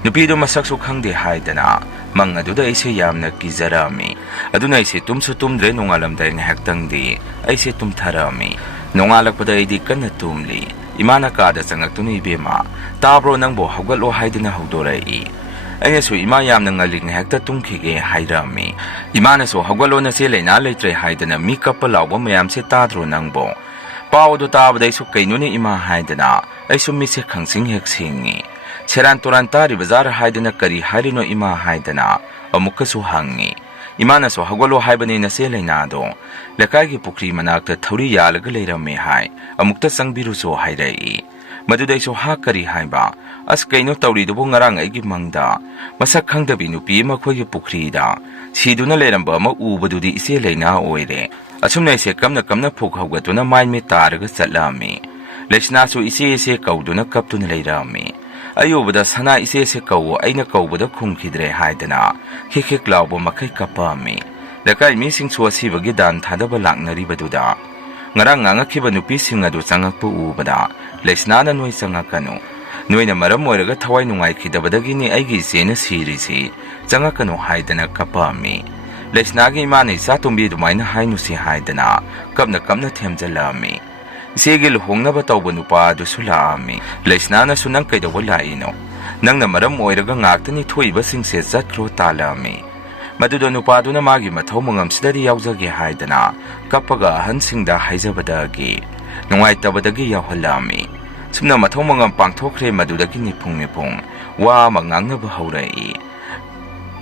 nupi do masaksu khangde haidana mang aduda aise yamna kijarami aduna aise tumsu tumdre nungalamdai ngahaktangdi aise tumtharami nungalakpada aidi kanna tumli imana kada changaktuna ibema tabro nangbo hawgalo haidana hawdorai Ainasu ima yamna ngaling hekta tungkhige hairami imanasu hawgalo se leina leitre haidana mi kappa lawba mayam se tadro nangbo pawdu tabadai su kainuni ima haidana aisu mi se khangsing hek singi seran turan tari bazar haidana kari harino ima haidana amukasu hangi imanasu hawgalo haibani na se leina do lekai gi pukri manakta thori yalaga leirame hai amukta sangbiru so hairai madudai so ha kari haiba as kaino tawri dubu ngarang aigi mangda masak khangdabi nupi makhoi gi pukri da siduna leramba ma ubadudi ise leina oire asumna ise kamna phuk hawgatuna mai me taraga chatlami lechna su ise kauduna kaptuna leirami ayubada sana ise kawu aina kawbada khumkhidre haidana khik lawbo makai kapami lekai mi singsu asibagi dan thadaba laknari baduda ngarang ngangakhiba nupi singadu changakpu ubada lechna noi changakanu Noina maram moiraga thawai nungai khidabadagini aigi sena sirisi changakanu haidana kapami lechna gi mani satumbi dumaina hainu si haidana kapna themjalami segil hongnaba tawba nupa du sulami lechna na sunang kaidawa laino nangna maram moiraga ngaktani thoiba singse chatkro talami maduda nupa duna magi mathau mangam sidari yaujage haidana kapaga hansingda haijabadagi nungai tabadagi yawhalami Sumna mathau mangam pangthokre madudagi nipung wa mangangnaba haurai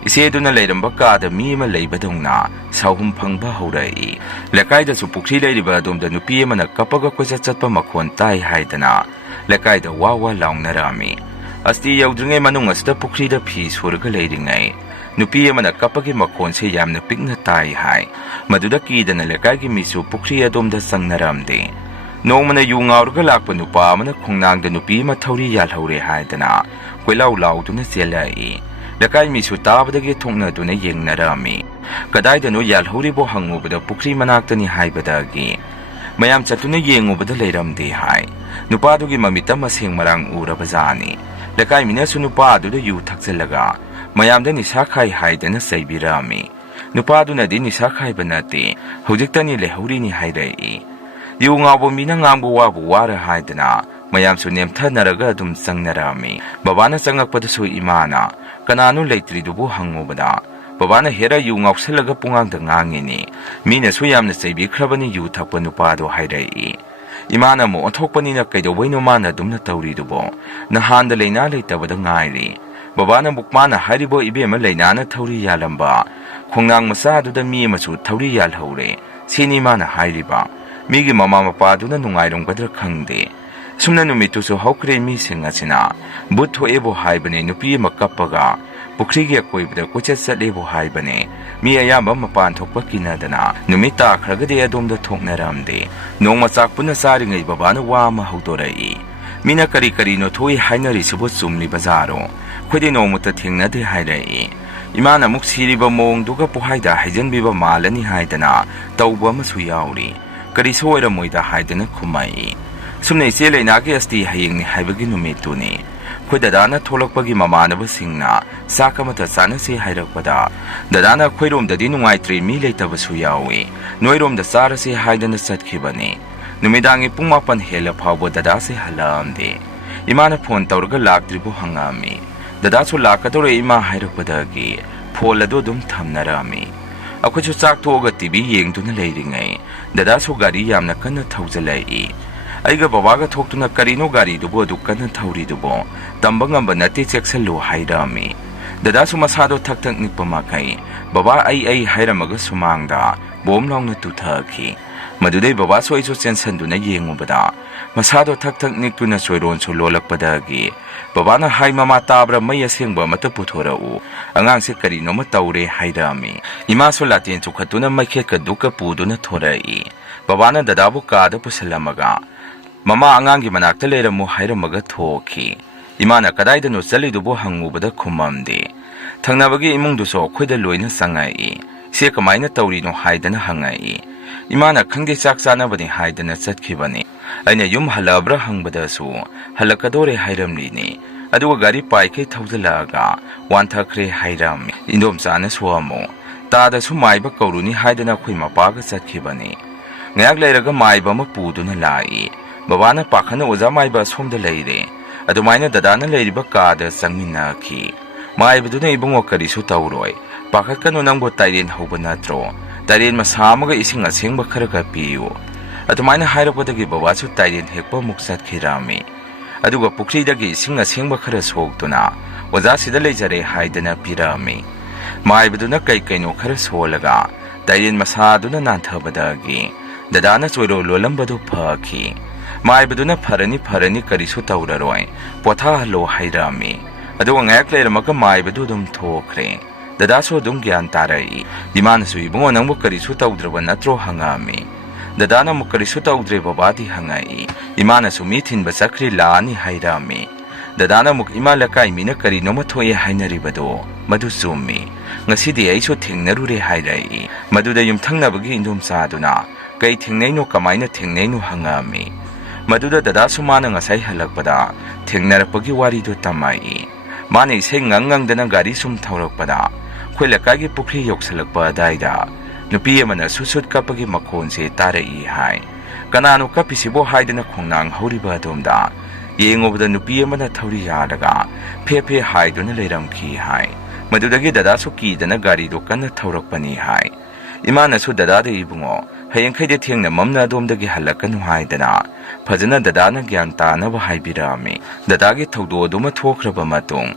ise duna leiramba kada mi ma leibadongna sauhum phangba haurai lekai da su pukri leiriba domda nupi amana kapaga koja chatpa makhon tai haidana lekai da wa laungnarami asti yaudringai manung asda pukri da phi surga leiringai nupi amana kapagi makhon se yamna pikna tai hai maduda ki dana lekai gi misu pukri adomda sangnaramde Nongmana yungaurga lakpa nupa amana khongnangda nupi ma thauri yalhaure haidana koilau lauduna selai lekai misu tabadagi thongna duna yengnarami kadaida no yalhauri bo hangubada pukri manaktani haibadagi mayam chatuna yengubada leiramde hai nupa dugi mamita maseng marang urabajani lekai minasu nupa duda yu thakjalaga mayamda nisa khai haidana saibirami nupa duna di nisa khai banate hojiktani lehauri ni hairai yu ngabo mina ngambo wabu wara haidana mayam su nemthanaraga dum sangnarami babana changakpadasu imana kananu leitri dubu hangubada babana hera yu ngauksalaga pungangda ngangini mina su yamna chaibi khrabani yu thakpa nupado hairai imana mo othokpani na kaidowaino mana dumna tawri dubo nahanda leina leitabada ngairi babana bukmana haribo ibema leina na thawri yalamba khongnang masa duda mi masu thawri yalhaure sini mana hairiba Migi mama mapaduna nungairongkadra khangde sumna numitusu hawkre mi singasina butho ebo haibane nupi makapaga pukhrigi akoibda kuchat satlebo haibane mi ayamba mapan thokpa kinadana numita khragade adomda thoknaramde nongma chakpuna saringai babana wa ma haudorai mina kari no thoi hainari subo chumli bazaro khode nongmuta thengnade hairai imana muksiriba mongduga puhaida haijanbiba malani haidana tawba masu yauri Kari soira moida haidana khumai sumne se leina ge asti hayeng ni haibagi numituni khoi dadana tholakpagi mamanaba singna sakamata chana se hairakpada dadana khoirom dadi nungai tri mi leitaba su yawi noirom da sara se haidana satkhibani numidangi pungma pan hela phawbo dada se halamde imana phone tawrga laktribu hangami dada su lakadore ima hairakpadagi pholado dum thamnarami Aku chak toga TV yengtuna leiringai dada so gari yamna kana thaujalai aiga babaga thoktuna karino gari dubo dukana thauri dubo tambangamba nate cheksalu hairami dada su masado thakthak nikpama kai baba ai hairamaga sumangda bomlongna tuthaki madudai baba so iso sensanduna yengubada masado thakthak niktuna soiron so lolakpadagi babana hai mama tabra mai asengba mata puthorau angang se karino ma taure hairami ima so latin chukhatuna maikhe ka duka puduna thorai babana dadabu kada pusalamaga mama angang gi manakta leramu hairamaga thoki imana kadaida no chalidubo hangubada khumamde thangnabagi imungdu so khoida loina sangai ꯁꯤ ꯀꯃꯥꯏꯅ ꯇꯧꯔꯤꯅꯣ ꯍꯥꯏꯗꯅ ꯍꯪꯉꯛꯏ꯫ ꯏꯃꯥꯅ ꯈꯪꯗꯦ ꯆꯥꯛ ꯆꯥꯅꯕꯅꯤ ꯍꯥꯏꯗꯅ ꯆꯠꯈꯤꯕꯅꯤ꯫ ꯑꯩꯅ ꯌꯨꯝ ꯍꯜꯂꯛꯑꯕ꯭ꯔꯥ ꯍꯪꯕꯗꯁꯨ ꯍꯜꯂꯛꯀꯗꯣꯔꯦ ꯍꯥꯏꯔꯝꯂꯤꯅꯤ꯫ ꯑꯗꯨꯒ ꯒꯥꯔꯤ ꯄꯥꯏꯈꯩ ꯊꯧꯖꯤꯜꯂꯛꯑꯒ ꯋꯥꯟꯊꯈ꯭ꯔꯦ ꯍꯥꯏꯔꯝꯃꯤ꯫ ꯏꯟꯗꯣꯝꯆꯥꯅꯁꯨ ꯑꯃꯨꯛ ꯇꯥꯗꯁꯨ ꯃꯥꯏꯕ ꯀꯧꯔꯨꯅꯤ ꯍꯥꯏꯗꯅ ꯑꯩꯈꯣꯏ ꯃꯄꯥꯒ ꯆꯠꯈꯤꯕꯅꯤ꯫ ꯉꯥꯏꯍꯥꯛ ꯂꯩꯔꯒ ꯃꯥꯏꯕ ꯑꯃ ꯄꯨꯗꯨꯅ ꯂꯥꯛꯏ꯫ ꯕꯕꯥꯅ ꯄꯥꯈꯠꯅ ꯑꯣꯖꯥ ꯃꯥꯏꯕ ꯑꯁꯣꯝꯗ ꯂꯩꯔꯦ꯫ ꯑꯗꯨꯃꯥꯏꯅ ꯗꯗꯥꯅ ꯂꯩꯔꯤꯕ ꯀꯥꯗ ꯆꯪꯃꯤꯟꯅꯈꯤ꯫ ꯃꯥꯏꯕꯗꯨꯅ ꯏꯕꯨꯡꯉꯣ ꯀꯔꯤꯁꯨ ꯇꯧꯔꯣꯏ, ꯄꯥꯈꯠꯀꯅꯨ, ꯅꯪꯕꯨ ꯇꯥꯏꯔꯦꯟ ꯍꯧꯕ ꯅꯠꯇ꯭ꯔꯣ? ꯇꯥꯏꯔꯦꯟ ꯃꯁꯥ ꯑꯃꯒ ꯏꯁꯤꯡ ꯑꯁꯦꯡꯕ ꯈꯔꯒ ꯄꯤꯌꯨ꯫ ꯑꯗꯨꯃꯥꯏꯅ ꯍꯥꯏꯔꯛꯄꯗꯒꯤ ꯕꯕꯥꯁꯨ ꯇꯥꯏꯔꯦꯟ ꯍꯦꯛꯄ ꯑꯃꯨꯛ ꯆꯠꯈꯤꯔꯝꯃꯤ꯫ ꯑꯗꯨꯒ ꯄꯨꯈ꯭ꯔꯤꯗꯒꯤ ꯏꯁꯤꯡ ꯑꯁꯦꯡꯕ ꯈꯔ ꯁꯣꯛꯇꯨꯅ ꯑꯣꯖꯥꯁꯤꯗ ꯂꯩꯖꯔꯦ ꯍꯥꯏꯗꯅ ꯄꯤꯔꯛꯑꯝꯃꯤ꯫ ꯃꯥꯏꯕꯗꯨꯅ ꯀꯩꯅꯣ ꯈꯔ ꯁꯣꯜꯂꯒ ꯇꯥꯏꯔꯦꯟ ꯃꯁꯥꯗꯨꯅ ꯅꯥꯟꯊꯕꯗꯒꯤ ꯗꯗꯥꯅ ꯆꯣꯏꯔꯣ ꯂꯣꯜꯂꯝꯕꯗꯨ ꯐꯈꯤ꯫ ꯃꯥꯏꯕꯗꯨꯅ ꯐꯔꯅꯤ ꯐꯔꯅꯤ ꯀꯔꯤꯁꯨ ꯇꯧꯔꯔꯣꯏ, ꯄꯣꯊꯥꯍꯜꯂꯣ ꯍꯥꯏꯔꯝꯃꯤ꯫ ꯑꯗꯨꯒ ꯉꯥꯏꯍꯥꯛ ꯂꯩꯔꯝꯃꯒ ꯃꯥꯏꯕꯗꯨ ꯑꯗꯨꯝ ꯊꯣꯛꯈ꯭ꯔꯦ꯫ ꯗꯗꯥꯁꯨ ꯑꯗꯨꯝ ꯒ꯭ꯌꯥꯟ ꯇꯥꯔꯛꯏ꯫ ꯏꯃꯥꯅꯁꯨ ꯏꯕꯨꯡꯉꯣ ꯅꯪꯕꯨ ꯀꯔꯤꯁꯨ ꯇꯧꯗ꯭ꯔꯕ ꯅꯠꯇ꯭ꯔꯣ ꯍꯪꯉꯛꯑꯝꯃꯤ꯫ ꯗꯗꯥꯅ ꯑꯃꯨꯛ ꯀꯔꯤꯁꯨ ꯇꯧꯗ꯭ꯔꯦ ꯕꯕꯥꯗꯤ ꯍꯪꯉꯛꯏ꯫ ꯏꯃꯥꯅꯁꯨ ꯃꯤ ꯊꯤꯟꯕ ꯆꯠꯈ꯭ꯔꯤ ꯂꯥꯛꯑꯅꯤ ꯍꯥꯏꯔꯝꯃꯤ꯫ ꯗꯗꯥꯅ ꯑꯃꯨꯛ ꯏꯃꯥ ꯂꯩꯀꯥꯏ ꯃꯤꯅ ꯀꯔꯤꯅꯣꯃ ꯊꯣꯛꯑꯦ ꯍꯥꯏꯅꯔꯤꯕꯗꯣ ꯃꯗꯨ ꯆꯨꯝꯃꯤ, ꯉꯁꯤꯗꯤ ꯑꯩꯁꯨ ꯊꯦꯡꯅꯔꯨꯔꯦ ꯍꯥꯏꯔꯛꯏ꯫ ꯃꯗꯨꯗ ꯌꯨꯝꯊꯪꯅꯕꯒꯤ ꯏꯟꯗꯣꯝꯆꯥꯗꯨꯅ ꯀꯩ ꯊꯦꯡꯅꯩꯅꯣ ꯀꯃꯥꯏꯅ ꯊꯦꯡꯅꯩꯅꯣ ꯍꯪꯉꯛꯑꯝꯃꯤ꯫ ꯃꯗꯨꯗ ꯗꯗꯥꯁꯨ ꯃꯥꯅ ꯉꯁꯥꯏ ꯍꯜꯂꯛꯄꯗ ꯊꯦꯡꯅꯔꯛꯄꯒꯤ ꯋꯥꯔꯤꯗꯨ ꯇꯝꯃꯛꯏ꯫ ꯃꯥꯅ ꯏꯁꯩ ꯉꯪꯗꯅ ꯒꯥꯔꯤ ꯁꯨꯝ ꯊꯧꯔꯛꯄꯗ ꯑꯩꯈꯣꯏ ꯂꯩꯀꯥꯏꯒꯤ ꯄꯨꯈ꯭ꯔꯤ ꯌꯧꯁꯜꯂꯛꯄ ꯑꯗꯥꯏꯗ ꯅꯨꯄꯤ ꯑꯃꯅ ꯁꯨꯠ ꯀꯞꯄꯒꯤ ꯃꯈꯣꯟꯁꯦ ꯇꯥꯔꯛꯏ ꯍꯥꯏ꯫ ꯀꯅꯥꯅꯣ ꯀꯞꯄꯤꯁꯤꯕꯣ ꯍꯥꯏꯗꯅ ꯈꯣꯡꯅꯥꯡ ꯍꯧꯔꯤꯕ ꯑꯗꯣꯝꯗ ꯌꯦꯡꯉꯨꯕꯗ ꯅꯨꯄꯤ ꯑꯃꯅ ꯊꯧꯔꯤ ꯌꯥꯜꯂꯒ ꯐꯦ ꯐꯦ ꯍꯥꯏꯗꯨꯅ ꯂꯩꯔꯝꯈꯤ ꯍꯥꯏ꯫ ꯃꯗꯨꯗꯒꯤ ꯗꯗꯥꯁꯨ ꯀꯤꯗꯅ ꯒꯥꯔꯤꯗꯣ ꯀꯟꯅ ꯊꯧꯔꯛꯄꯅꯤ ꯍꯥꯏ꯫ ꯏꯃꯥꯅꯁꯨ ꯗꯗꯥꯗ ꯏꯕꯨꯡꯉꯣ ꯍꯌꯦꯡꯈꯩꯗꯤ ꯊꯦꯡꯅ ꯃꯝꯅ ꯑꯗꯣꯝꯗꯒꯤ ꯍꯜꯂꯛꯀꯅꯨ ꯍꯥꯏꯗꯅ ꯐꯖꯅ ꯗꯗꯥꯅ ꯒ꯭ꯌꯥꯟ ꯇꯥꯅꯕ ꯍꯥꯏꯕꯤꯔꯛꯑꯝꯃꯤ꯫ ꯗꯗꯥꯒꯤ ꯊꯧꯗꯣꯛ ꯑꯗꯨꯃ ꯊꯣꯛꯈ꯭ꯔꯕ ꯃꯇꯨꯡ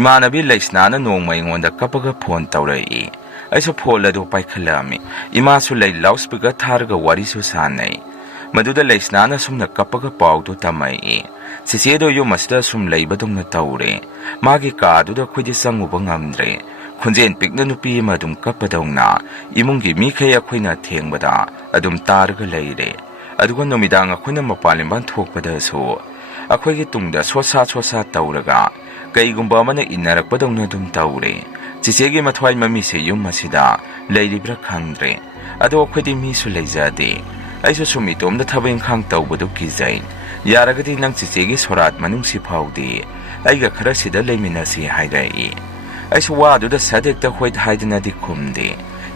ꯏꯃꯥꯟꯅꯕꯤ ꯂꯩꯁꯅꯥꯅ ꯅꯣꯡꯃ ꯑꯩꯉꯣꯟꯗ ꯀꯞꯄꯒ ꯐꯣꯟ ꯇꯧꯔꯛꯏ꯫ ꯑꯩꯁꯨ ꯐꯣꯟ ꯑꯗꯨ ꯄꯥꯏꯈꯠꯂꯛꯑꯝꯃꯤ꯫ ꯏꯃꯥꯁꯨ ꯂꯩ ꯂꯥꯎꯠ ꯁ꯭ꯄꯤꯀꯔ ꯊꯥꯔꯒ ꯋꯥꯔꯤꯁꯨ ꯁꯥꯟꯅꯩ꯫ ꯃꯗꯨꯗ ꯂꯩꯁꯅꯥꯅ ꯁꯨꯝꯅ ꯀꯞꯄꯒ ꯄꯥꯎꯗꯨ ꯇꯝꯃꯛꯏ꯫ ꯆꯤꯆꯦꯗꯣ ꯌꯨꯝ ꯑꯁꯤꯗ ꯁꯨꯝ ꯂꯩꯕꯗꯧꯅ ꯇꯧꯔꯦ꯫ ꯃꯥꯒꯤ ꯀꯥꯗꯨꯗ ꯑꯩꯈꯣꯏꯗꯤ ꯆꯪꯉꯨꯕ ꯉꯝꯗ꯭ꯔꯦ꯫ ꯈꯣꯟꯖꯦꯜ ꯄꯤꯛꯅ ꯅꯨꯄꯤ ꯑꯃ ꯑꯗꯨꯝ ꯀꯞꯄꯗꯧꯅ ꯏꯃꯨꯡꯒꯤ ꯃꯤꯈꯩ ꯑꯩꯈꯣꯏꯅ ꯊꯦꯡꯕꯗ ꯑꯗꯨꯝ ꯇꯥꯔꯒ ꯂꯩꯔꯦ꯫ ꯑꯗꯨꯒ ꯅꯨꯃꯤꯗꯥꯡ ꯑꯩꯈꯣꯏꯅ ꯃꯄꯥꯟ ꯂꯝꯕꯥꯟ ꯊꯣꯛꯄꯗꯁꯨ ꯑꯩꯈꯣꯏꯒꯤ ꯇꯨꯡꯗ ꯁꯣꯠꯁꯥ ꯇꯧꯔꯒ ꯀꯩꯒꯨꯝꯕ ꯑꯃꯅ ꯏꯟꯅꯔꯛꯄꯗꯧꯅ ꯑꯗꯨꯝ ꯇꯧꯔꯦ꯫ ꯆꯤꯆꯦꯒꯤ ꯃꯊ꯭ꯋꯥꯏ ꯃꯃꯤꯁꯦ ꯌꯨꯝ ꯑꯁꯤꯗ ꯂꯩꯔꯤꯕ꯭ꯔꯥ ꯈꯪꯗ꯭ꯔꯦ꯫ ꯑꯗꯣ ꯑꯩꯈꯣꯏꯗꯤ ꯃꯤꯁꯨ ꯂꯩꯖꯗꯦ꯫ ꯑꯩꯁꯨ ꯁꯨꯝ ꯏꯇꯣꯝꯗ ꯊꯕꯛ ꯏꯪꯈꯥꯡ ꯇꯧꯕꯗꯨ ꯀꯤꯖꯩ꯫ ꯌꯥꯔꯒꯗꯤ ꯅꯪ ꯆꯤꯆꯦꯒꯤ ꯁꯣꯔꯥꯠ ꯃꯅꯨꯡꯁꯤ ꯐꯥꯎꯗꯤ ꯑꯩꯒ ꯈꯔ ꯁꯤꯗ ꯂꯩꯃꯤꯟꯅꯁꯤ ꯍꯥꯏꯔꯛꯏ꯫ ꯑꯩꯁꯨ ꯋꯥꯗꯨꯗ ꯁꯠ ꯍꯦꯛꯇ ꯍꯣꯏ ꯍꯥꯏꯗꯅꯗꯤ ꯈꯨꯝꯗꯦ꯫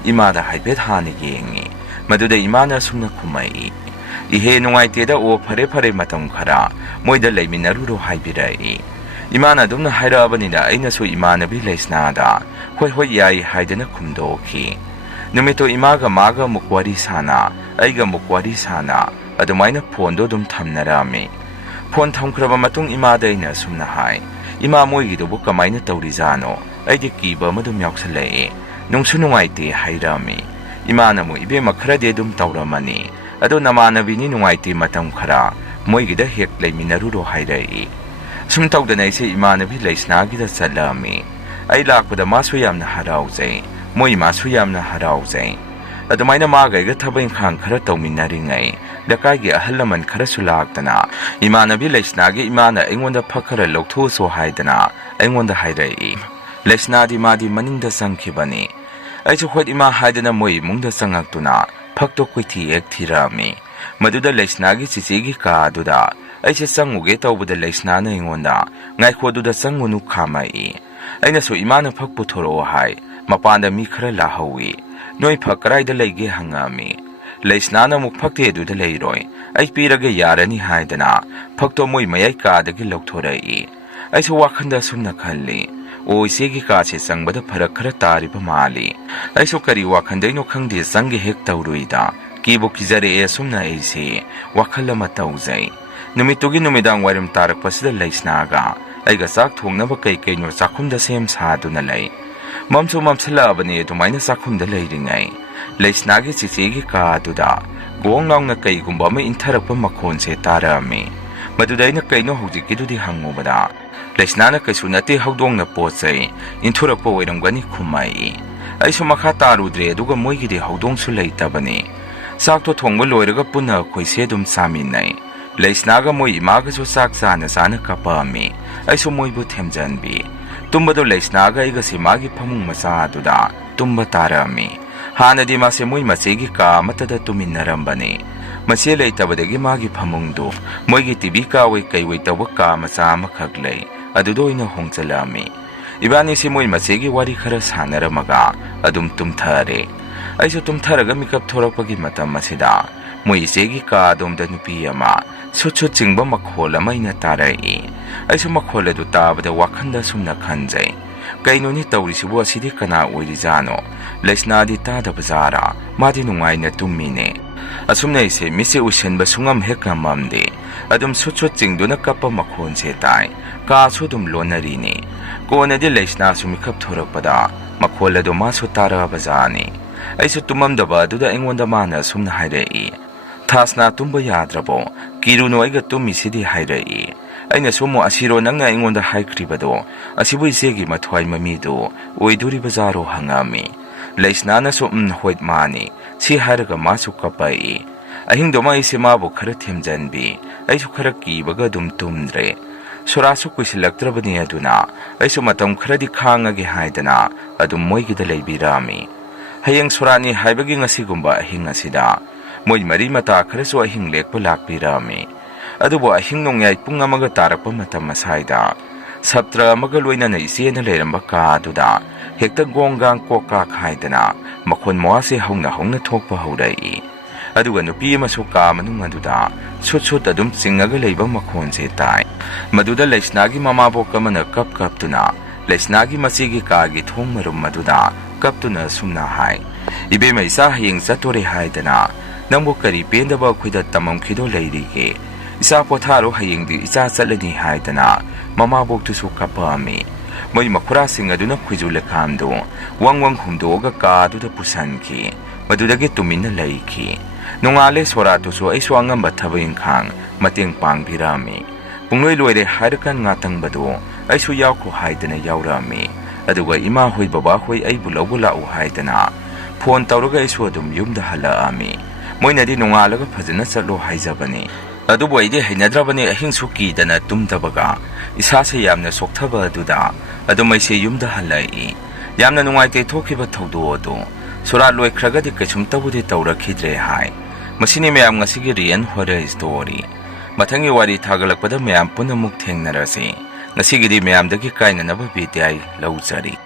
ꯏꯃꯥꯗ ꯍꯥꯏꯐꯦꯠ ꯍꯥꯟꯅ ꯌꯦꯡꯉꯤ꯫ ꯃꯗꯨꯗ ꯏꯃꯥꯅ ꯁꯨꯝꯅ ꯈꯨꯝꯃꯛꯏ꯫ ꯏꯍꯦ ꯅꯨꯡꯉꯥꯏꯇꯦꯗ, ꯑꯣ ꯐꯔꯦ ꯃꯇꯝ ꯈꯔ ꯃꯣꯏꯗ ꯂꯩꯃꯤꯟꯅꯔꯨꯔꯣ ꯍꯥꯏꯕꯤꯔꯛꯏ꯫ ꯏꯃꯥꯅ ꯑꯗꯨꯝꯅ ꯍꯥꯏꯔꯛꯑꯕꯅꯤꯅ ꯑꯩꯅꯁꯨ ꯏꯃꯥꯟꯅꯕꯤ ꯂꯩꯁꯅꯥꯗ ꯍꯣꯏ ꯌꯥꯏ ꯍꯥꯏꯗꯅ ꯈꯨꯝꯗꯣꯛꯈꯤ꯫ ꯅꯨꯃꯤꯠꯇꯣ ꯏꯃꯥꯒ ꯃꯥꯒ ꯑꯃꯨꯛ ꯋꯥꯔꯤ ꯁꯥꯟꯅ, ꯑꯩꯒ ꯑꯃꯨꯛ ꯋꯥꯔꯤ ꯁꯥꯟꯅ, ꯑꯗꯨꯃꯥꯏꯅ ꯐꯣꯟꯗꯣ ꯑꯗꯨꯝ ꯊꯝꯅꯔꯝꯃꯤ꯫ ꯐꯣꯟ ꯊꯝꯈ꯭ꯔꯕ ꯃꯇꯨꯡ ꯏꯃꯥꯗ ꯑꯩꯅ ꯑꯁꯨꯝꯅ ꯍꯥꯏ, ꯏꯃꯥ ꯃꯣꯏꯒꯤꯗꯨꯕꯨ ꯀꯃꯥꯏꯅ ꯇꯧꯔꯤꯖꯥꯠꯅꯣ? ꯑꯩꯗꯤ ꯀꯤꯕ ꯑꯃ ꯑꯗꯨꯝ ꯌꯥꯎꯁꯜꯂꯛꯑꯦ, ꯅꯨꯡꯁꯨ ꯅꯨꯡꯉꯥꯏꯇꯦ ꯍꯥꯏꯔꯝꯃꯤ꯫ ꯏꯃꯥꯅ ꯑꯃꯨꯛ ꯏꯕꯦꯝꯃ ꯈꯔꯗꯤ ꯑꯗꯨꯝ ꯇꯧꯔꯝꯃꯅꯤ, ꯑꯗꯣ ꯅꯃꯥꯟꯅꯕꯤꯅꯤ ꯅꯨꯡꯉꯥꯏꯇꯦ ꯃꯇꯝ ꯈꯔ ꯃꯣꯏꯒꯤꯗ ꯍꯦꯛ ꯂꯩꯃꯤꯟꯅꯔꯨꯔꯣ ꯍꯥꯏꯔꯛꯏ꯫ ꯁꯨꯝ ꯇꯧꯗꯅ ꯑꯩꯁꯦ ꯏꯃꯥꯟꯅꯕꯤ ꯂꯩꯁꯅꯥꯒꯤꯗ ꯆꯠꯂꯛꯑꯝꯃꯤ꯫ ꯑꯩ ꯂꯥꯛꯄꯗ ꯃꯥꯁꯨ ꯌꯥꯝꯅ ꯍꯔꯥꯎꯖꯩ, ꯃꯣꯏ ꯏꯃꯥꯁꯨ ꯌꯥꯝꯅ ꯍꯔꯥꯎꯖꯩ꯫ ꯑꯗꯨꯃꯥꯏꯅ ꯃꯥꯒ ꯑꯩꯒ ꯊꯕꯛ ꯏꯪꯈꯥꯡ ꯈꯔ ꯇꯧꯃꯤꯟꯅꯔꯤꯉꯩ ꯂꯩꯀꯥꯏꯒꯤ ꯑꯍꯜ ꯂꯃꯟ ꯈꯔꯁꯨ ꯂꯥꯛꯇꯅ ꯏꯃꯥꯟꯅꯕꯤ ꯂꯩꯁꯅꯥꯒꯤ ꯏꯃꯥꯅ ꯑꯩꯉꯣꯟꯗ ꯐꯛ ꯈꯔ ꯂꯧꯊꯣꯛꯎꯁꯣ ꯍꯥꯏꯗꯅ ꯑꯩꯉꯣꯟꯗ ꯍꯥꯏꯔꯛꯏ꯫ ꯂꯩꯁꯅꯥꯗꯤ ꯃꯥꯗꯤ ꯃꯅꯤꯡꯗ ꯆꯪꯈꯤꯕꯅꯤ꯫ ꯑꯩꯁꯨ ꯍꯣꯏ ꯏꯃꯥ ꯍꯥꯏꯗꯅ ꯃꯣꯏ ꯏꯃꯨꯡꯗ ꯆꯪꯉꯛꯇꯨꯅ ꯐꯛꯇꯣ ꯀꯣꯏꯊꯤ ꯍꯦꯛ ꯊꯤꯔꯛꯑꯝꯃꯤ꯫ ꯃꯗꯨꯗ ꯂꯩꯁꯅꯥꯒꯤ ꯆꯤꯆꯦꯒꯤ ꯀꯥꯗꯨꯗ ꯑꯩꯁꯦ ꯆꯪꯉꯨꯒꯦ ꯇꯧꯕꯗ ꯂꯩꯁꯅꯥꯅ ꯑꯩꯉꯣꯟꯗ ꯉꯥꯏꯈꯣꯗꯨꯗ ꯆꯪꯉꯨꯅꯨ ꯈꯥꯝꯃꯛꯏ꯫ ꯑꯩꯅꯁꯨ ꯏꯃꯥꯅ ꯐꯛ ꯄꯨꯊꯣꯔꯛꯑꯣ ꯍꯥꯏ꯫ ꯃꯄꯥꯟꯗ ꯃꯤ ꯈꯔ ꯂꯥꯛꯍꯧꯏ꯫ ꯅꯣꯏ ꯐꯛ ꯀꯔꯥꯏꯗ ꯂꯩꯒꯦ ꯍꯪꯉꯛꯑꯝꯃꯤ꯫ ꯂꯩꯁꯅꯥꯅ ꯑꯃꯨꯛ ꯐꯛꯇꯤ ꯑꯗꯨꯗ ꯂꯩꯔꯣꯏ, ꯑꯩ ꯄꯤꯔꯒ ꯌꯥꯔꯅꯤ ꯍꯥꯏꯗꯅ ꯐꯛꯇꯣ ꯃꯣꯏ ꯃꯌꯥꯏ ꯀꯥꯗꯒꯤ ꯂꯧꯊꯣꯔꯛꯏ꯫ ꯑꯩꯁꯨ ꯋꯥꯈꯟꯗ ꯑꯁꯨꯝꯅ ꯈꯜꯂꯤ, ꯑꯣ ꯏꯆꯦꯒꯤ ꯀꯥꯁꯦ ꯆꯪꯕꯗ ꯐꯔꯛ ꯈꯔ ꯇꯥꯔꯤꯕ ꯃꯥꯜꯂꯤ꯫ ꯑꯩꯁꯨ ꯀꯔꯤ ꯋꯥꯈꯟꯗꯩꯅꯣ ꯈꯪꯗꯦ ꯆꯪꯒꯦ ꯍꯦꯛ ꯇꯧꯔꯨꯏꯗ ꯀꯤꯕꯨ ꯀꯤꯖꯔꯛꯑꯦ꯫ ꯑꯁꯨꯝꯅ ꯑꯩꯁꯦ ꯋꯥꯈꯜ ꯑꯃ ꯇꯧꯖꯩ꯫ ꯅꯨꯃꯤꯠꯇꯨꯒꯤ ꯅꯨꯃꯤꯗꯥꯡ ꯋꯥꯏꯔꯝ ꯇꯥꯔꯛꯄꯁꯤꯗ ꯂꯩꯁꯅꯥꯒ ꯑꯩꯒ ꯆꯥꯛ ꯊꯣꯡꯅꯕ ꯀꯩꯅꯣ ꯆꯥꯛꯈꯨꯝꯗ ꯁꯦꯝ ꯁꯥꯗꯨꯅ ꯂꯩ꯫ ꯃꯝꯁꯨ ꯃꯝꯁꯤꯜꯂꯛꯑꯕꯅꯤ꯫ ꯑꯗꯨꯃꯥꯏꯅ ꯆꯥꯛꯈꯨꯝꯗ ꯂꯩꯔꯤꯉꯩ ꯂꯩꯁꯅꯥꯒꯤ ꯆꯤꯆꯦꯒꯤ ꯀꯥꯗꯨꯗ ꯒꯣꯡ ꯂꯥꯎꯅ ꯀꯩꯒꯨꯝꯕ ꯑꯃ ꯏꯟꯊꯔꯛꯄ ꯃꯈꯣꯟꯁꯦ ꯇꯥꯔꯛꯑꯝꯃꯤ꯫ ꯃꯗꯨꯗ ꯑꯩꯅ ꯀꯩꯅꯣ ꯍꯧꯖꯤꯛꯀꯤꯗꯨꯗꯤ ꯍꯪꯉꯨꯕꯗ ꯂꯩꯁꯅꯥꯅ ꯀꯩꯁꯨ ꯅꯠꯇꯦ, ꯍꯧꯗꯣꯡꯅ ꯄꯣꯠ ꯆꯩ ꯏꯟꯊꯣꯔꯛꯄ ꯑꯣꯏꯔꯝꯒꯅꯤ ꯈꯨꯝꯃꯛꯏ꯫ ꯑꯩꯁꯨ ꯃꯈꯥ ꯇꯥꯔꯨꯗ꯭ꯔꯦ꯫ ꯑꯗꯨꯒ ꯃꯣꯏꯒꯤꯗꯤ ꯍꯧꯗꯣꯡꯁꯨ ꯂꯩꯇꯕꯅꯤ꯫ ꯆꯥꯛꯇꯣ ꯊꯣꯡꯕ ꯂꯣꯏꯔꯒ ꯄꯨꯟꯅ ꯑꯩꯈꯣꯏꯁꯦ ꯑꯗꯨꯝ ꯆꯥꯃꯤꯟꯅꯩ꯫ ꯂꯩꯁꯅꯥꯒ ꯃꯣꯏ ꯏꯃꯥꯒꯁꯨ ꯆꯥꯛ ꯆꯥꯅ ꯀꯞꯄꯛꯑꯝꯃꯤ꯫ ꯑꯩꯁꯨ ꯃꯣꯏꯕꯨ ꯊꯦꯝꯖꯟꯕꯤ꯫ ꯇꯨꯝꯕꯗꯣ ꯂꯩꯁꯅꯥꯒ ꯑꯩꯒꯁꯤ ꯃꯥꯒꯤ ꯐꯃꯨꯡ ꯃꯆꯥ ꯑꯗꯨꯗ ꯇꯨꯝꯕ ꯇꯥꯔꯛꯑꯝꯃꯤ꯫ ꯍꯥꯟꯅꯗꯤ ꯃꯥꯁꯦ ꯃꯣꯏ ꯃꯆꯦꯒꯤ ꯀꯥ ꯑꯃꯠꯇꯗ ꯇꯨꯃꯤꯟꯅꯔꯝꯕꯅꯤ꯫ ꯃꯆꯦ ꯂꯩꯇꯕꯗꯒꯤ ꯃꯥꯒꯤ ꯐꯃꯨꯡꯗꯨ ꯃꯣꯏꯒꯤ ꯇꯤꯚꯤ ꯀꯥꯋꯩ ꯀꯩꯋꯩ ꯇꯧꯕ ꯀꯥ ꯃꯆꯥ ꯑꯃꯈꯛ ꯂꯩ, ꯑꯗꯨꯗ ꯑꯣꯏꯅ ꯍꯣꯡꯖꯜꯂꯛꯑꯝꯃꯤ꯫ ꯏꯕꯥꯅꯤꯁꯤ ꯃꯣꯏ ꯃꯆꯦꯒꯤ ꯋꯥꯔꯤ ꯈꯔ ꯁꯥꯟꯅꯔꯝꯃꯒ ꯑꯗꯨꯝ ꯇꯨꯝꯊꯔꯦ꯫ ꯑꯩꯁꯨ ꯇꯨꯝꯊꯔꯒ ꯃꯤꯀꯞ ꯊꯣꯔꯛꯄꯒꯤ ꯃꯇꯝ ꯑꯁꯤꯗ ꯃꯣꯏ ꯏꯆꯦꯒꯤ ꯀꯥ ꯑꯗꯣꯝꯗ ꯅꯨꯄꯤ ꯑꯃ ꯁꯨꯠ ꯁꯨꯠ ꯆꯤꯡꯕ ꯃꯈꯣꯜ ꯑꯃ ꯑꯩꯅ ꯇꯥꯔꯛꯏ꯫ ꯑꯩꯁꯨ ꯃꯈꯣꯜ ꯑꯗꯨ ꯇꯥꯕꯗ ꯋꯥꯈꯟꯗ ꯁꯨꯝꯅ ꯈꯟꯖꯩ, ꯀꯩꯅꯣꯅꯤ ꯇꯧꯔꯤꯁꯤꯕꯨ, ꯑꯁꯤꯗꯤ ꯀꯅꯥ ꯑꯣꯏꯔꯤꯖꯥꯠꯅꯣ? ꯂꯩꯁꯅꯥꯗꯤ ꯇꯥꯗꯕꯖꯥꯔꯥ? ꯃꯥꯗꯤ ꯅꯨꯡꯉꯥꯏꯅ ꯇꯨꯝꯃꯤꯅꯦ꯫ ꯑꯁꯨꯝꯅ ꯑꯩꯁꯦ ꯃꯤꯠꯁꯦ ꯎꯏꯁꯤꯟꯕ ꯁꯨꯡꯉꯝ ꯍꯦꯛ ꯉꯝꯃꯝꯗꯦ꯫ ꯑꯗꯨꯝ ꯁꯨꯠ ꯁꯨꯠ ꯆꯤꯡꯗꯨꯅ ꯀꯞꯄ ꯃꯈꯣꯟꯁꯦ ꯇꯥꯏ, ꯀꯥꯁꯨ ꯑꯗꯨꯝ ꯂꯣꯟꯅꯔꯤꯅꯤ꯫ ꯀꯣꯟꯅꯗꯤ ꯂꯩꯁꯅꯥꯁꯨ ꯃꯤꯀꯞ ꯊꯣꯔꯛꯄꯗ ꯃꯈꯣꯜ ꯑꯗꯨ ꯃꯥꯁꯨ ꯇꯥꯔꯛꯑꯕꯖꯥꯠꯅꯤ꯫ ꯑꯩꯁꯨ ꯇꯨꯝꯃꯝꯗꯕ ꯑꯗꯨꯗ ꯑꯩꯉꯣꯟꯗ ꯃꯥꯅ ꯁꯨꯝꯅ ꯍꯥꯏꯔꯛꯏ, ꯊꯥꯁꯅꯥ ꯇꯨꯝꯕ ꯌꯥꯗ꯭ꯔꯕꯣ? ꯀꯤꯔꯨꯅꯨ, ꯑꯩꯒ ꯇꯨꯝꯃꯤꯁꯤꯗꯤ ꯍꯥꯏꯔꯛꯏ꯫ ꯑꯩꯅꯁꯨ ꯑꯃꯨꯛ ꯑꯁꯤꯔꯣ ꯅꯪꯅ ꯑꯩꯉꯣꯟꯗ ꯍꯥꯏꯈ꯭ꯔꯤꯕꯗꯣ, ꯑꯁꯤꯕꯨ ꯏꯆꯦꯒꯤ ꯃꯊ꯭ꯋꯥꯏ ꯃꯃꯤꯗꯨ ꯑꯣꯏꯗꯣꯔꯤꯕꯖꯥꯔꯣ ꯍꯪꯉꯝꯃꯤ꯫ ꯂꯩꯁꯅꯥꯅꯁꯨ ꯍꯣꯏ ꯃꯥꯅꯤ, ꯁꯤ ꯍꯥꯏꯔꯒ ꯃꯥꯁꯨ ꯀꯞꯄꯛꯏ꯫ ꯑꯍꯤꯡꯗꯨꯃ ꯑꯩꯁꯦ ꯃꯥꯕꯨ ꯈꯔ ꯊꯦꯝꯖꯟꯕꯤ, ꯑꯩꯁꯨ ꯈꯔ ꯀꯤꯕꯒ ꯑꯗꯨꯝ ꯇꯨꯝꯗ꯭ꯔꯦ꯫ ꯁꯣꯔꯥꯁꯨ ꯀꯨꯏꯁꯤꯜꯂꯛꯇ꯭ꯔꯕꯅꯤ ꯑꯗꯨꯅ ꯑꯩꯁꯨ ꯃꯇꯝ ꯈꯔꯗꯤ ꯈꯥꯡꯉꯒꯦ ꯍꯥꯏꯗꯅ ꯑꯗꯨꯝ ꯃꯣꯏꯒꯤꯗ ꯂꯩꯕꯤꯔꯛꯑꯝꯃꯤ꯫ ꯍꯌꯦꯡ ꯁꯣꯔꯥꯠꯅꯤ ꯍꯥꯏꯕꯒꯤ ꯉꯁꯤꯒꯨꯝꯕ ꯑꯍꯤꯡ ꯑꯁꯤꯗ ꯃꯣꯏ ꯃꯔꯤ ꯃꯇꯥ ꯈꯔꯁꯨ ꯑꯍꯤꯡ ꯂꯦꯛꯄ ꯂꯥꯛꯄꯤꯔꯛꯑꯝꯃꯤ꯫ ꯑꯗꯨꯕꯨ ꯑꯍꯤꯡ ꯅꯣꯡꯌꯥꯏ ꯄꯨꯡ 1ꯒ ꯇꯥꯔꯛꯄ ꯃꯇꯝ ꯑꯁ꯭ꯋꯥꯏꯗ ꯁꯞꯇ꯭ꯔ ꯑꯃꯒ ꯂꯣꯏꯅꯅ ꯏꯆꯦꯅ ꯂꯩꯔꯝꯕ ꯀꯥ ꯑꯗꯨꯗ ꯍꯦꯛꯇ ꯒꯣꯡꯒꯥꯡ ꯀꯣꯛꯀꯥꯛ ꯍꯥꯏꯗꯅ ꯃꯈꯣꯟ ꯃꯋꯥꯁꯦ ꯍꯧꯅ ꯍꯧꯅ ꯊꯣꯛꯄ ꯍꯧꯔꯛꯏ꯫ ꯑꯗꯨꯒ ꯅꯨꯄꯤ ꯑꯃꯁꯨ ꯀꯥ ꯃꯅꯨꯡ ꯑꯗꯨꯗ ꯁꯨꯠ ꯁꯨꯠ ꯑꯗꯨꯝ ꯆꯤꯡꯉꯒ ꯂꯩꯕ ꯃꯈꯣꯟꯁꯦ ꯇꯥꯏ꯫ ꯃꯗꯨꯗ ꯂꯩꯁꯅꯥꯒꯤ ꯃꯃꯥꯕꯣꯛ ꯑꯃꯅ ꯀꯞꯇꯨꯅ ꯂꯩꯁꯅꯥꯒꯤ ꯃꯆꯦꯒꯤ ꯀꯥꯒꯤ ꯊꯣꯡ ꯃꯔꯨꯝ ꯑꯗꯨꯗ ꯀꯞꯇꯨꯅ ꯁꯨꯝꯅ ꯍꯥꯏ, ꯏꯕꯦꯝꯃ, ꯏꯆꯥ ꯍꯌꯦꯡ ꯆꯠꯇꯣꯔꯦ ꯍꯥꯏꯗꯅ ꯅꯪꯕꯨ ꯀꯔꯤ ꯄꯦꯟꯗꯕ ꯑꯩꯈꯣꯏꯗ ꯇꯝꯃꯝꯈꯤꯗꯣ ꯂꯩꯔꯤꯒꯦ? ꯏꯆꯥ ꯄꯣꯊꯥꯔꯣ, ꯍꯌꯦꯡꯗꯤ ꯏꯆꯥ ꯆꯠꯂꯅꯤ ꯍꯥꯏꯗꯅ ꯃꯃꯥꯕꯣꯛꯇꯨꯁꯨ ꯀꯞꯄꯛꯑꯝꯃꯤ꯫ ꯃꯣꯏ ꯃꯈꯨꯔꯥꯁꯤꯡ ꯑꯗꯨꯅ ꯈꯣꯏꯖꯨ ꯂꯩꯈꯥꯝꯗꯨ ꯋꯪ ꯋꯪ ꯍꯨꯝꯗꯣꯛꯑꯒ ꯀꯥꯗꯨꯗ ꯄꯨꯁꯟꯈꯤ꯫ ꯃꯗꯨꯗꯒꯤ ꯇꯨꯃꯤꯟꯅ ꯂꯩꯈꯤ꯫ ꯅꯣꯡꯉꯥꯜꯂꯦ ꯁꯣꯔꯥꯠꯇꯨꯁꯨ ꯑꯩꯁꯨ ꯑꯉꯝꯕ ꯊꯕꯛ ꯏꯪꯈꯥꯡ ꯃꯇꯦꯡ ꯄꯥꯡꯕꯤꯔꯛꯑꯝꯃꯤ꯫ ꯄꯨꯡꯂꯣꯏ ꯂꯣꯏꯔꯦ ꯍꯥꯏꯔꯀꯥꯟ ꯉꯥꯇꯪꯕꯗꯣ ꯑꯩꯁꯨ ꯌꯥꯎꯈꯣ ꯍꯥꯏꯗꯅ ꯌꯥꯎꯔꯛꯑꯝꯃꯤ꯫ ꯑꯗꯨꯒ ꯏꯃꯥ ꯍꯣꯏ ꯕꯕꯥ ꯍꯣꯏ ꯑꯩꯕꯨ ꯂꯧꯕ ꯂꯥꯛꯎ ꯍꯥꯏꯗꯅ ꯐꯣꯟ ꯇꯧꯔꯒ ꯑꯩꯁꯨ ꯑꯗꯨꯝ ꯌꯨꯝꯗ ꯍꯜꯂꯛꯑꯝꯃꯤ꯫ ꯃꯣꯏꯅꯗꯤ ꯅꯣꯡꯉꯥꯜꯂꯒ ꯐꯖꯅ ꯆꯠꯂꯣ ꯍꯥꯏꯖꯕꯅꯤ꯫ ꯑꯗꯨꯕꯨ ꯑꯩꯗꯤ ꯍꯩꯅꯗ꯭ꯔꯕꯅꯤ, ꯑꯍꯤꯡꯁꯨ ꯀꯤꯗꯅ ꯇꯨꯝꯗꯕꯒ ꯏꯁꯥꯁꯦ ꯌꯥꯝꯅ ꯁꯣꯛꯊꯕ ꯑꯗꯨꯗ ꯑꯗꯨꯝ ꯑꯩꯁꯦ ꯌꯨꯝꯗ ꯍꯜꯂꯛꯏ꯫ ꯌꯥꯝꯅ ꯅꯨꯡꯉꯥꯏꯇꯦ ꯊꯣꯛꯈꯤꯕ ꯊꯧꯗꯣꯛ ꯑꯗꯨ꯫ ꯁꯣꯔꯥꯠ ꯂꯣꯏꯈ꯭ꯔꯒꯗꯤ ꯀꯩꯁꯨꯝꯇꯕꯨꯗꯤ ꯇꯧꯔꯛꯈꯤꯗ꯭ꯔꯦ ꯍꯥꯏ꯫ ꯃꯁꯤꯅꯤ ꯃꯌꯥꯝ ꯉꯁꯤꯒꯤ ꯔꯤꯑꯦꯜ ꯍꯣꯔꯔ ꯁ꯭ꯇꯣꯔꯤ꯫ ꯃꯊꯪꯒꯤ ꯋꯥꯔꯤ ꯊꯥꯒꯠꯂꯛꯄꯗ ꯃꯌꯥꯝ ꯄꯨꯟꯅ ꯑꯃꯨꯛ ꯊꯦꯡꯅꯔꯁꯤ꯫ ꯉꯁꯤꯒꯤꯗꯤ ꯃꯌꯥꯝꯗꯒꯤ ꯀꯥꯏꯅꯅꯕ ꯕꯤꯗꯥꯏ ꯂꯧꯖꯔꯤ꯫